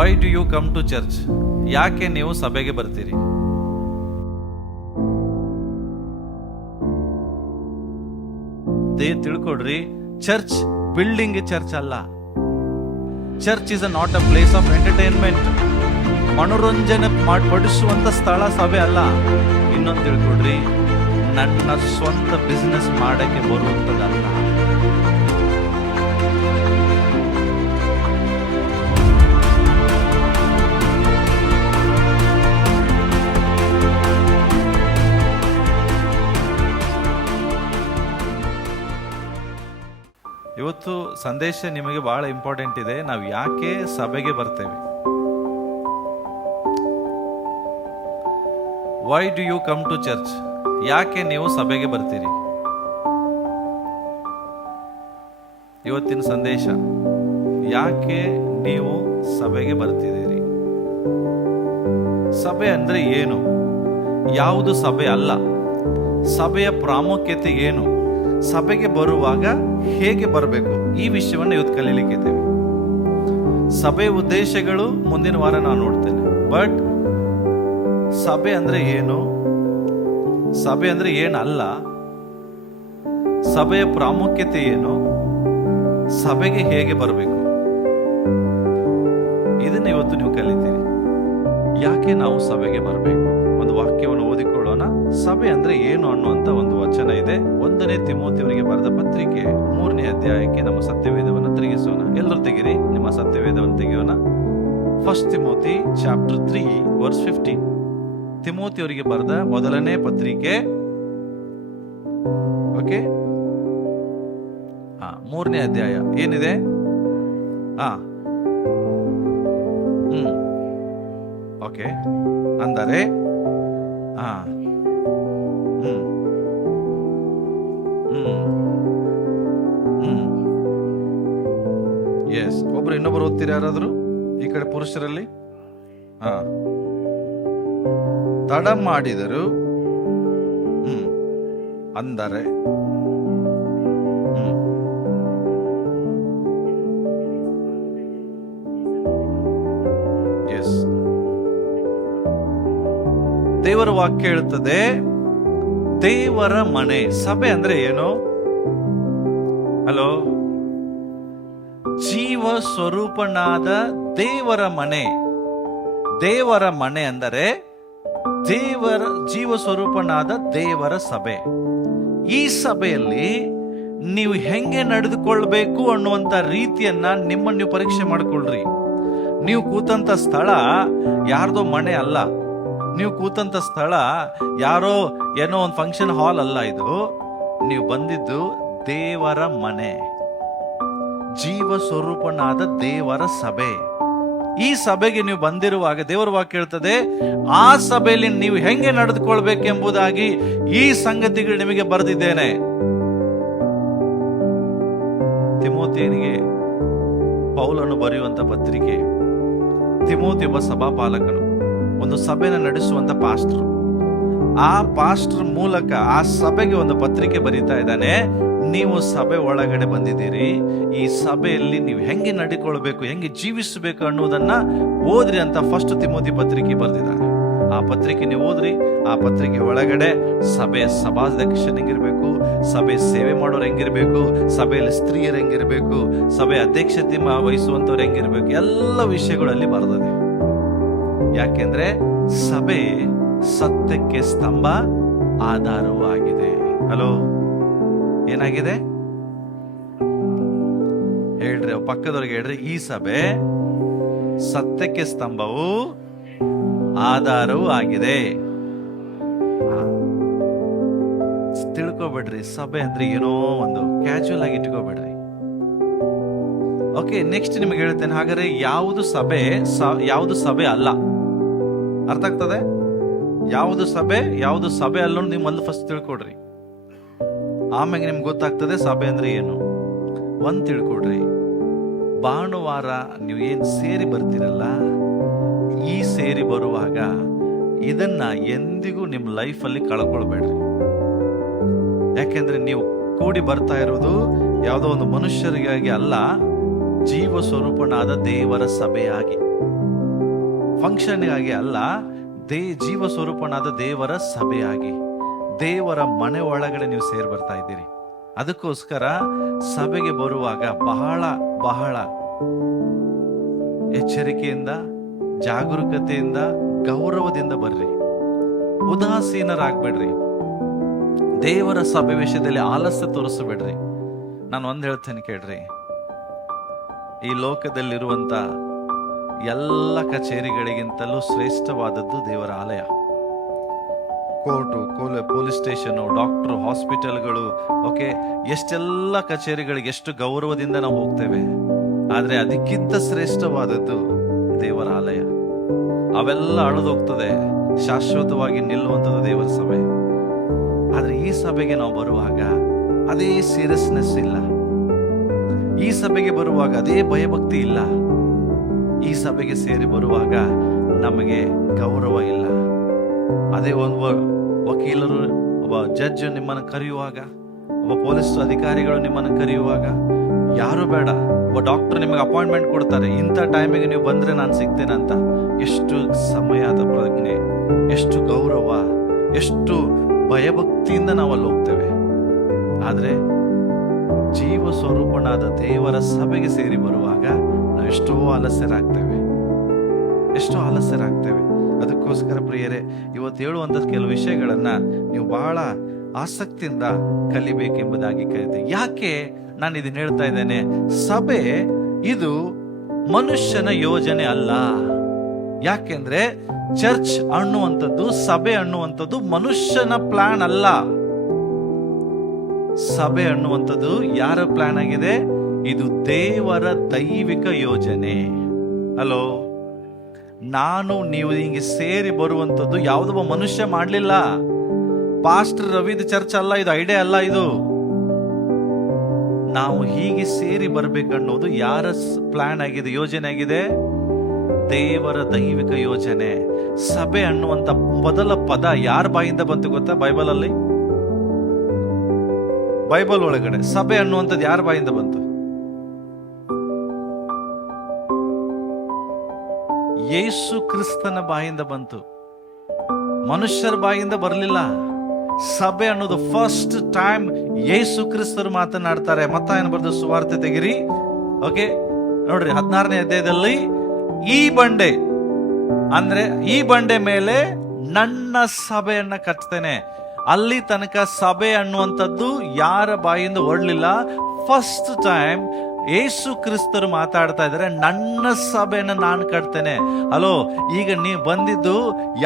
Y do you come to church? ಯಾಕೆ ನೀವು ಸಭೆಗೆ ಬರ್ತೀರಿ? ತಿಳ್ಕೊಡ್ರಿ, ಚರ್ಚ್ ಬಿಲ್ಡಿಂಗ್ ಚರ್ಚ್ ಅಲ್ಲ. Church is not a place of entertainment. ಮನೋರಂಜನೆ ಪಡಿಸುವಂತ ಸ್ಥಳ ಸಭೆ ಅಲ್ಲ. ಇನ್ನೊಂದು ತಿಳ್ಕೊಡ್ರಿ, ನನ್ನ ಸ್ವಂತ ಬಿಸ್ನೆಸ್ ಮಾಡಕ್ಕೆ ಬರುವಂತದಲ್ಲ. ಇವತ್ತು ಸಂದೇಶ ನಿಮಗೆ ಬಹಳ ಇಂಪಾರ್ಟೆಂಟ್ ಇದೆ. ನಾವು ಯಾಕೆ ಸಭೆಗೆ ಬರ್ತೇವೆ? Why do you come to church? ಯಾಕೆ ನೀವು ಸಭೆಗೆ ಬರ್ತೀರಿ? ಇವತ್ತಿನ ಸಂದೇಶ, ಯಾಕೆ ನೀವು ಸಭೆಗೆ ಬರ್ತಿದ್ದೀರಿ? ಸಭೆ ಅಂದ್ರೆ ಏನು? ಯಾವುದು ಸಭೆ ಅಲ್ಲ? ಸಭೆಯ ಪ್ರಾಮುಖ್ಯತೆ ಏನು? ಸಭೆಗೆ ಬರುವಾಗ ಹೇಗೆ ಬರಬೇಕು? ಈ ವಿಷಯವನ್ನು ಇವತ್ತು ಕಲೀಲಿಕ್ಕಿದ್ದೇವೆ. ಸಭೆಯ ಉದ್ದೇಶಗಳು ಮುಂದಿನ ವಾರ ನಾನು ನೋಡ್ತೇನೆ. ಬಟ್ ಸಭೆ ಅಂದ್ರೆ ಏನು? ಸಭೆ ಅಂದ್ರೆ ಏನಲ್ಲ? ಸಭೆಯ ಪ್ರಾಮುಖ್ಯತೆ ಏನು? ಸಭೆಗೆ ಹೇಗೆ ಬರಬೇಕು? ಇದನ್ನ ಇವತ್ತು ನೀವು ಕಲಿತೀರಿ. ಯಾಕೆ ನಾವು ಸಭೆಗೆ ಬರಬೇಕು? ಒಂದು ವಾಕ್ಯವನ್ನು ಓದಿಕೊಳ್ಳೋಣ. ಸಭೆ ಅಂದ್ರೆ ಏನು ಅನ್ನುವಂತ ಒಂದು ವಚನ ಇದೆ. 1 ತಿಮೋತಿಯವರಿಗೆ ಬರೆದ ಪತ್ರಿಕೆ 3ನೇ ಅಧ್ಯಾಯಕ್ಕೆ ನಮ್ಮ ಸತ್ಯವೇದವನ್ನು ತಿರುಗಿಸೋಣ. ಎಲ್ಲರೂ ತೆಗಿರಿ, ನಿಮ್ಮ ಸತ್ಯವೇದವನ್ನು ತೆಗೆಯೋಣ. 1 ತಿಮೋತಿ ಚಾಪ್ಟರ್ 3 ವರ್ಸ್ 15. ತಿಮೋತಿಯವರಿಗೆ ಬರೆದ ಮೊದಲನೇ ಪತ್ರಿಕೆ, ಓಕೆ, 3ನೇ ಅಧ್ಯಾಯ ಏನಿದೆ? ಓಕೆ, ಅಂದರೆ ಎಸ್, ಒಬ್ರು ಇನ್ನೊಬ್ರು ಓದ್ತೀರಿ ಯಾರಾದ್ರು? ಈ ಕಡೆ ಪುರುಷರಲ್ಲಿ ತಡ ಮಾಡಿದರು ಅಂದರೆ ಎಸ್, ದೇವರ ವಾಕ್ಯ ಹೇಳುತ್ತದೆ, ದೇವರ ಮನೆ. ಸಭೆ ಅಂದ್ರೆ ಏನು? ಹಲೋ, ಜೀವ ಸ್ವರೂಪನಾದ ದೇವರ ಮನೆ. ದೇವರ ಮನೆ ಅಂದರೆ ದೇವರ ಜೀವ ಸ್ವರೂಪನಾದ ದೇವರ ಸಭೆ. ಈ ಸಭೆಯಲ್ಲಿ ನೀವು ಹೆಂಗೆ ನಡೆದುಕೊಳ್ಬೇಕು ಅನ್ನುವಂತ ರೀತಿಯನ್ನ ನಿಮ್ಮನ್ನು ನೀವು ಪರೀಕ್ಷೆ ಮಾಡಿಕೊಳ್ಳ್ರಿ. ನೀವು ಕೂತಂತ ಸ್ಥಳ ಯಾರ್ದೋ ಮನೆ ಅಲ್ಲ. ನೀವು ಕೂತಂತ ಸ್ಥಳ ಯಾರೋ ಏನೋ ಒಂದು ಫಂಕ್ಷನ್ ಹಾಲ್ ಅಲ್ಲ. ಇದು ನೀವು ಬಂದಿದ್ದು ದೇವರ ಮನೆ, ಜೀವ ಸ್ವರೂಪನಾದ ದೇವರ ಸಭೆ. ಈ ಸಭೆಗೆ ನೀವು ಬಂದಿರುವಾಗ ದೇವರ ವಾಕ್ಯ ಹೇಳ್ತದೆ, ಆ ಸಭೆಯಲ್ಲಿ ನೀವು ಹೆಂಗೆ ನಡೆದುಕೊಳ್ಬೇಕೆಂಬುದಾಗಿ ಈ ಸಂಗತಿಗಳು ನಿಮಗೆ ಬರೆದಿದ್ದೇನೆ. ತಿಮೋತಿಯನಿಗೆ ಪೌಲನು ಬರೆಯುವಂತ ಪತ್ರಿಕೆ. ತಿಮೋತಿ ಒಬ್ಬ ಸಭಾಪಾಲಕನು, ಒಂದು ಸಭೆನ ನಡೆಸುವಂತ ಪಾಸ್ಟರ್. ಆ ಪಾಸ್ಟರ್ ಮೂಲಕ ಆ ಸಭೆಗೆ ಒಂದು ಪತ್ರಿಕೆ ಬರೀತಾ ಇದ್ದಾನೆ. ನೀವು ಸಭೆ ಒಳಗಡೆ ಬಂದಿದ್ದೀರಿ, ಈ ಸಭೆಯಲ್ಲಿ ನೀವು ಹೆಂಗೆ ನಡ್ಕೊಳ್ಬೇಕು, ಹೆಂಗೆ ಜೀವಿಸಬೇಕು ಅನ್ನೋದನ್ನ ಓದ್ರಿ ಅಂತ 1 ತಿಮೋತಿ ಪತ್ರಿಕೆ ಬರೆದಿದ್ದಾರೆ. ಆ ಪತ್ರಿಕೆ ನೀವು ಓದ್ರಿ. ಆ ಪತ್ರಿಕೆ ಒಳಗಡೆ ಸಭೆಯ ಸಭಾಧ್ಯಕ್ಷರು ಹೆಂಗಿರ್ಬೇಕು, ಸಭೆ ಸೇವೆ ಮಾಡೋರು ಹೆಂಗಿರ್ಬೇಕು, ಸಭೆಯಲ್ಲಿ ಸ್ತ್ರೀಯರು ಹೆಂಗಿರ್ಬೇಕು, ಸಭೆ ಅಧ್ಯಕ್ಷತೆ ವಹಿಸುವಂತವ್ರು ಹೆಂಗಿರ್ಬೇಕು, ಎಲ್ಲ ವಿಷಯಗಳಲ್ಲಿ ಬರೆದಿದೆ. ಯಾಕೆಂದ್ರೆ ಸಭೆ ಸತ್ಯಕ್ಕೆ ಸ್ತಂಭ, ಆಧಾರವೂ ಆಗಿದೆ. ಹಲೋ, ಏನಾಗಿದೆ ಹೇಳ್ರಿ, ಪಕ್ಕದವ್ರಿಗೆ ಹೇಳ್ರಿ, ಈ ಸಭೆ ಸತ್ಯಕ್ಕೆ ಸ್ತಂಭವು ಆಧಾರವೂ ಆಗಿದೆ. ತಿಳ್ಕೊಬೇಡ್ರಿ, ಸಭೆ ಅಂದ್ರೆ ಏನೋ ಒಂದು ಕ್ಯಾಶುವಲ್ ಆಗಿ ಇಟ್ಕೋಬೇಡ್ರಿ. ಓಕೆ, ನೆಕ್ಸ್ಟ್ ನಿಮಗೆ ಹೇಳ್ತೇನೆ. ಹಾಗಾದ್ರೆ ಯಾವುದು ಸಭೆ ಅಲ್ಲ? ಅರ್ಥ ಆಗ್ತದೆ? ಯಾವುದು ಸಭೆ ಅಲ್ಲ ನೀವು ಮೊದಲು ಫಸ್ಟ್ ತಿಳ್ಕೊಡ್ರಿ. ಆಮೇಲೆ ನಿಮ್ಗೆ ಗೊತ್ತಾಗ್ತದೆ ಸಭೆ ಅಂದ್ರೆ ಏನು. ಒಂದ್ ತಿಳ್ಕೊಡ್ರಿ, ಭಾನುವಾರ ನೀವು ಏನ್ ಸೇರಿ ಬರ್ತೀರಲ್ಲ, ಈ ಸೇರಿ ಬರುವಾಗ ಇದನ್ನ ಎಂದಿಗೂ ನಿಮ್ ಲೈಫ್ ಅಲ್ಲಿ ಕಳ್ಕೊಳ್ಬೇಡ್ರಿ. ಯಾಕೆಂದ್ರೆ ನೀವು ಕೂಡಿ ಬರ್ತಾ ಇರೋದು ಯಾವುದೋ ಒಂದು ಮನುಷ್ಯರಿಗಾಗಿ ಅಲ್ಲ, ಜೀವ ಸ್ವರೂಪನಾದ ದೇವರ ಸಭೆಯಾಗಿ. ಫಂಕ್ಷನ್ಗಾಗಿ ಅಲ್ಲ, ಜೀವ ಸ್ವರೂಪನಾದ ದೇವರ ಸಭೆಯಾಗಿ, ದೇವರ ಮನೆ ಒಳಗಡೆ ನೀವು ಸೇರಿ ಬರ್ತಾ ಇದ್ದೀರಿ. ಅದಕ್ಕೋಸ್ಕರ ಸಭೆಗೆ ಬರುವಾಗ ಬಹಳ ಬಹಳ ಎಚ್ಚರಿಕೆಯಿಂದ, ಜಾಗರೂಕತೆಯಿಂದ, ಗೌರವದಿಂದ ಬರ್ರಿ. ಉದಾಸೀನರಾಗ್ಬೇಡ್ರಿ. ದೇವರ ಸಭೆ ವಿಷಯದಲ್ಲಿ ಆಲಸ್ಯ ತೋರಿಸಬೇಡ್ರಿ. ನಾನು ಒಂದ್ ಹೇಳ್ತೇನೆ ಕೇಳ್ರಿ, ಈ ಲೋಕದಲ್ಲಿರುವಂತ ಎಲ್ಲ ಕಚೇರಿಗಳಿಗಿಂತಲೂ ಶ್ರೇಷ್ಠವಾದದ್ದು ದೇವರ ಆಲಯ. ಕೋರ್ಟು, ಪೊಲೀಸ್ ಸ್ಟೇಷನು, ಡಾಕ್ಟರ್, ಹಾಸ್ಪಿಟಲ್ಗಳು, ಓಕೆ, ಎಷ್ಟೆಲ್ಲ ಕಚೇರಿಗಳಿಗೆ ಎಷ್ಟು ಗೌರವದಿಂದ ನಾವು ಹೋಗ್ತೇವೆ. ಆದ್ರೆ ಅದಕ್ಕಿಂತ ಶ್ರೇಷ್ಠವಾದದ್ದು ದೇವರ ಆಲಯ. ಅವೆಲ್ಲ ಅಳಿದೋಗ್ತದೆ, ಶಾಶ್ವತವಾಗಿ ನಿಲ್ಲುವಂಥದ್ದು ದೇವರ ಸಭೆ. ಆದ್ರೆ ಈ ಸಭೆಗೆ ನಾವು ಬರುವಾಗ ಅದೇ ಸೀರಿಯಸ್ನೆಸ್ ಇಲ್ಲ, ಈ ಸಭೆಗೆ ಬರುವಾಗ ಅದೇ ಭಯಭಕ್ತಿ ಇಲ್ಲ, ಈ ಸಭೆಗೆ ಸೇರಿ ಬರುವಾಗ ನಮಗೆ ಗೌರವ ಇಲ್ಲ. ಅದೇ ಒಂದು ವಕೀಲರು, ಒಬ್ಬ ಜಡ್ಜ್ ನಿಮ್ಮನ್ನು ಕರೆಯುವಾಗ, ಒಬ್ಬ ಪೊಲೀಸ್ ಅಧಿಕಾರಿಗಳು ನಿಮ್ಮನ್ನು ಕರೆಯುವಾಗ, ಯಾರು ಬೇಡ, ಒಬ್ಬ ಡಾಕ್ಟರ್ ನಿಮಗೆ ಅಪಾಯಿಂಟ್ಮೆಂಟ್ ಕೊಡ್ತಾರೆ, ಇಂಥ ಟೈಮಿಗೆ ನೀವು ಬಂದ್ರೆ ನಾನು ಸಿಗ್ತೇನೆ ಅಂತ. ಎಷ್ಟು ಸಮಯದ ಪ್ರಜ್ಞೆ, ಎಷ್ಟು ಗೌರವ, ಎಷ್ಟು ಭಯಭಕ್ತಿಯಿಂದ ನಾವು ಅಲ್ಲಿ ಹೋಗ್ತೇವೆ. ಆದ್ರೆ ಜೀವ ಸ್ವರೂಪನಾದ ದೇವರ ಸಭೆಗೆ ಸೇರಿ ಬರುವಾಗ ನಾವು ಎಷ್ಟೋ ಆಲಸ್ಯರಾಗ್ತೇವೆ. ಅದಕ್ಕೋಸ್ಕರ ಪ್ರಿಯರೇ, ಇವತ್ತು ಹೇಳುವಂತ ಕೆಲವು ವಿಷಯಗಳನ್ನ ನೀವು ಬಹಳ ಆಸಕ್ತಿಯಿಂದ ಕಲಿಬೇಕೆಂಬುದಾಗಿ ಕರೀತೇವೆ. ಯಾಕೆ ನಾನು ಇದನ್ನ ಹೇಳ್ತಾ ಇದ್ದೇನೆ? ಸಭೆ ಇದು ಮನುಷ್ಯನ ಯೋಜನೆ ಅಲ್ಲ. ಯಾಕೆಂದ್ರೆ ಚರ್ಚ್ ಅನ್ನುವಂಥದ್ದು, ಸಭೆ ಅನ್ನುವಂಥದ್ದು ಮನುಷ್ಯನ ಪ್ಲಾನ್ ಅಲ್ಲ. ಸಭೆ ಅನ್ನುವಂಥದ್ದು ಯಾರ ಪ್ಲಾನ್ ಆಗಿದೆ? ಇದು ದೇವರ ದೈವಿಕ ಯೋಜನೆ. ಹಲೋ, ನಾನು ನೀವು ಹಿಂಗೆ ಸೇರಿ ಬರುವಂಥದ್ದು ಯಾವುದೊಬ್ಬ ಮನುಷ್ಯ ಮಾಡ್ಲಿಲ್ಲ. ಪಾಸ್ಟರ್ ರವಿದ ಚರ್ಚ್ ಅಲ್ಲ ಇದು, ಐಡಿಯಾ ಅಲ್ಲ ಇದು. ನಾವು ಹೀಗೆ ಸೇರಿ ಬರ್ಬೇಕನ್ನೋದು ಯಾರ ಪ್ಲಾನ್ ಆಗಿದೆ, ಯೋಜನೆ ಆಗಿದೆ? ದೇವರ ದೈವಿಕ ಯೋಜನೆ. ಸಭೆ ಅನ್ನುವಂತ ಮೊದಲ ಪದ ಯಾರ ಬಾಯಿಂದ ಬಂತು ಗೊತ್ತಾ? ಬೈಬಲ್ ಒಳಗಡೆ ಸಭೆ ಅನ್ನುವಂಥದ್ದು ಯಾರ ಬಾಯಿಂದ ಬಂತು? ಯೇಸು ಕ್ರಿಸ್ತನ ಬಾಯಿಂದ ಬಂತು, ಮನುಷ್ಯರ ಬಾಯಿಂದ ಬರಲಿಲ್ಲ. ಸಭೆ ಅನ್ನೋದು ಫಸ್ಟ್ ಟೈಮ್ ಯೇಸು ಕ್ರಿಸ್ತರು ಮಾತನಾಡ್ತಾರೆ. ಮತ್ತಾಯನ ಬರೆದ ಸುವಾರ್ತೆ ತೆಗಿರಿ, ಓಕೆ, ನೋಡ್ರಿ 16ನೇ ಅಧ್ಯಾಯದಲ್ಲಿ, ಈ ಬಂಡೆ ಅಂದ್ರೆ ಈ ಬಂಡೆ ಮೇಲೆ ನನ್ನ ಸಭೆಯನ್ನ ಕಟ್ತೇನೆ. ಅಲ್ಲಿ ತನಕ ಸಭೆ ಅನ್ನುವಂಥದ್ದು ಯಾರ ಬಾಯಿಂದ ಹೊರಡ್ಲಿಲ್ಲ. ಫಸ್ಟ್ ಟೈಮ್ ಯೇಸು ಕ್ರಿಸ್ತರು ಮಾತಾಡ್ತಾ ಇದ್ದಾರೆ, ನನ್ನ ಸಭೆಯನ್ನ ನಾನು ಕಟ್ತೇನೆ. ಹಲೋ, ಈಗ ನೀವು ಬಂದಿದ್ದು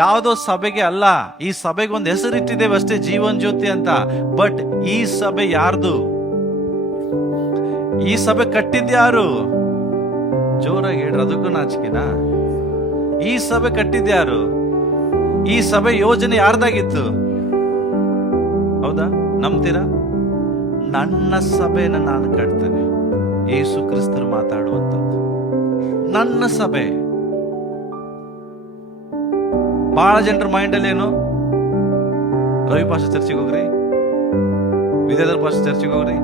ಯಾವುದೋ ಸಭೆಗೆ ಅಲ್ಲ. ಈ ಸಭೆಗೆ ಒಂದು ಹೆಸರಿಟ್ಟಿದ್ದೇವೆ ಅಷ್ಟೇ, ಜೀವನ್ ಜ್ಯೋತಿ ಅಂತ. ಬಟ್ ಈ ಸಭೆ ಯಾರ್ದು? ಈ ಸಭೆ ಕಟ್ಟಿದ್ಯಾರು? ಜೋರಾಗಿ ಹೇಳ್ರಿ, ಅದಕ್ಕೂ ನಾಚಿಕೆನಾ? ಈ ಸಭೆ ಕಟ್ಟಿದ್ಯಾರು? ಈ ಸಭೆ ಯೋಜನೆ ಯಾರ್ದಾಗಿತ್ತು? ಹೌದಾ? ನಂಬ್ತೀರಾ? ನನ್ನ ಸಭೆನ ನಾನು ಕಟ್ತೇನೆ. ಯೇಸು ಕ್ರಿಸ್ತರು ಮಾತಾಡುವಂಥದ್ದು ನನ್ನ ಸಭೆ. ಬಹಳ ಜನರ ಮೈಂಡ್ ಅಲ್ಲಿ ಏನು? ರವಿ ಪಾಷ ಚರ್ಚಿಗೆ ಹೋಗ್ರಿ, ವಿದ್ಯಾಧರ್ ಪಾಷ ಚರ್ಚಿಗೆ ಹೋಗ್ರಿ,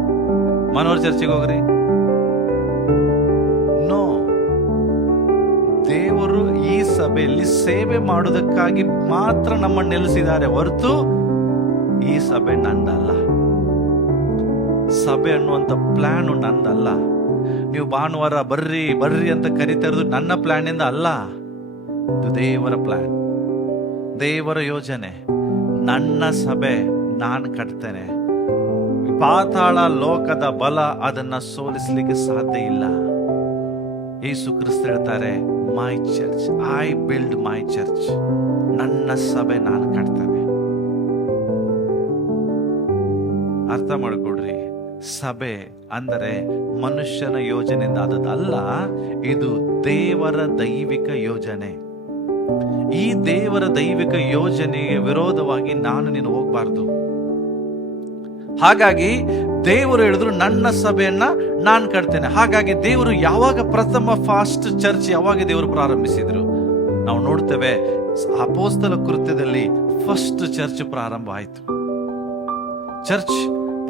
ಮನೋಹರ್ ಚರ್ಚಿಗೆ ಹೋಗ್ರಿ. ನೋ, ದೇವರು ಈ ಸಭೆಯಲ್ಲಿ ಸೇವೆ ಮಾಡುವುದಕ್ಕಾಗಿ ಮಾತ್ರ ನಮ್ಮನ್ನು ನೆಲೆಸಿದ್ದಾರೆ ಹೊರತು ಈ ಸಭೆ ನಂದಲ್ಲ. ಸಭೆ ಅನ್ನುವಂತ ಪ್ಲಾನ್ ನಂದಲ್ಲ. ನೀವು ಭಾನುವಾರ ಬರ್ರಿ ಬರ್ರಿ ಅಂತ ಕರಿತಾ ಇರೋದು ನನ್ನ ಪ್ಲಾನ್ ಇಂದ ಅಲ್ಲ. ಇದು ದೇವರ ಪ್ಲಾನ್, ದೇವರ ಯೋಜನೆ. ನನ್ನ ಸಭೆ ನಾನು ಕಟ್ತೇನೆ. ಪಾತಾಳ ಲೋಕದ ಬಲ ಅದನ್ನ ಸೋಲಿಸಲಿಕ್ಕೆ ಸಾಧ್ಯ ಇಲ್ಲ. ಯೇಸು ಕ್ರಿಸ್ತ ಹೇಳ್ತಾರೆ, ಮೈ church, I build my church. ನನ್ನ ಸಭೆ ನಾನು ಕಟ್ತೇನೆ. ಅರ್ಥ ಮಾಡ್ಕೊಡ್ರಿ, ಸಭೆ ಅಂದರೆ ಮನುಷ್ಯನ ಯೋಜನೆಯಿಂದ ಆದದ್ದಲ್ಲ, ಇದು ದೇವರ ದೈವಿಕ ಯೋಜನೆ. ಈ ದೇವರ ದೈವಿಕ ಯೋಜನೆಗೆ ವಿರೋಧವಾಗಿ ನಾನು ನೀನು ಹೋಗ್ಬಾರ್ದು. ಹಾಗಾಗಿ ದೇವರು ಹೇಳಿದ್ರು, ನನ್ನ ಸಭೆಯನ್ನ ನಾನು ಕಟ್ತೇನೆ. ಹಾಗಾಗಿ ದೇವರು ಯಾವಾಗ ಪ್ರಥಮ ಫಾಸ್ಟ್ ಚರ್ಚ್ ಯಾವಾಗ ದೇವರು ಪ್ರಾರಂಭಿಸಿದ್ರು? ನಾವು ನೋಡ್ತೇವೆ, ಅಪೊಸ್ತಲ ಕೃತ್ಯದಲ್ಲಿ ಫಸ್ಟ್ ಚರ್ಚ್ ಪ್ರಾರಂಭ ಆಯಿತು. ಚರ್ಚ್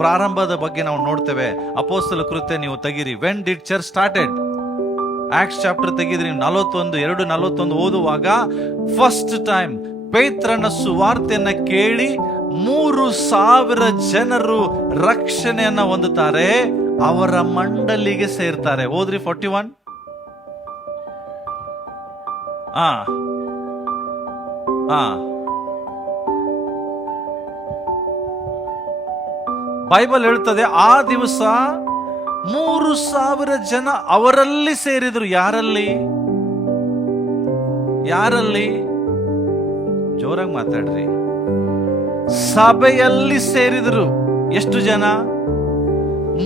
ಪ್ರಾರಂಭದ ಬಗ್ಗೆ ನಾವು ನೋಡ್ತೇವೆ. ಅಪೊಸ್ತಲ ಕೃತ್ಯ ನೀವು ತೆಗಿರಿ, when did church started? Acts chapter ತೆಗೆದ್ರಿ 41 ಓದುವಾಗ ಫಸ್ಟ್ ಟೈಮ್ ಪೇತ್ರನ ಸುವಾರ್ತೆಯನ್ನ ಕೇಳಿ 3,000 ಜನರು ರಕ್ಷಣೆಯನ್ನ ಹೊಂದುತ್ತಾರೆ, ಅವರ ಮಂಡಲಿಗೆ ಸೇರ್ತಾರೆ. ಓದ್ರಿ 41. ಬೈಬಲ್ ಹೇಳ್ತದೆ ಆ ದಿವಸ 3,000 ಜನ ಅವರಲ್ಲಿ ಸೇರಿದ್ರು. ಯಾರಲ್ಲಿ? ಜೋರಾಗಿ ಮಾತಾಡ್ರಿ. ಸಭೆಯಲ್ಲಿ ಸೇರಿದ್ರು. ಎಷ್ಟು ಜನ?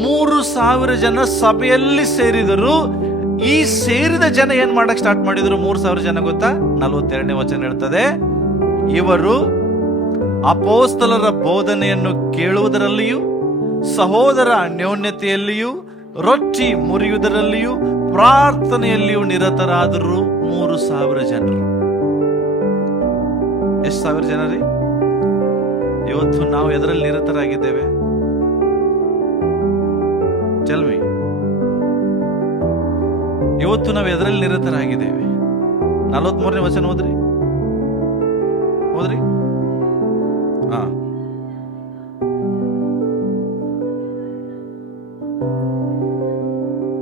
3,000 ಜನ ಸಭೆಯಲ್ಲಿ ಸೇರಿದರು. ಈ ಸೇರಿದ ಜನ ಏನ್ ಮಾಡಕ್ ಸ್ಟಾರ್ಟ್ ಮಾಡಿದ್ರು? 3,000 ಜನ ಗೊತ್ತಾ? 42ನೇ ವಚನ ಹೇಳ್ತದೆ, ಇವರು ಅಪೋಸ್ತಲರ ಬೋಧನೆಯನ್ನು ಕೇಳುವುದರಲ್ಲಿಯೂ ಸಹೋದರ ಅನ್ಯೋನ್ಯತೆಯಲ್ಲಿಯೂ ರೊಟ್ಟಿ ಮುರಿಯುವುದರಲ್ಲಿಯೂ ಪ್ರಾರ್ಥನೆಯಲ್ಲಿಯೂ ನಿರತರಾದರು. 3,000 ಜನರು. ಎಷ್ಟು ಸಾವಿರ ಜನ ರೀ? ಇವತ್ತು ನಾವು ಎದರಲ್ಲಿ ನಿರತರಾಗಿದ್ದೇವೆ? ಚಲ್ವಿ, ಇವತ್ತು ನಾವು ಎದರಲ್ಲಿ ನಿರತರಾಗಿದ್ದೇವೆ? 43ನೇ ವಚನ ಓದ್ರಿ.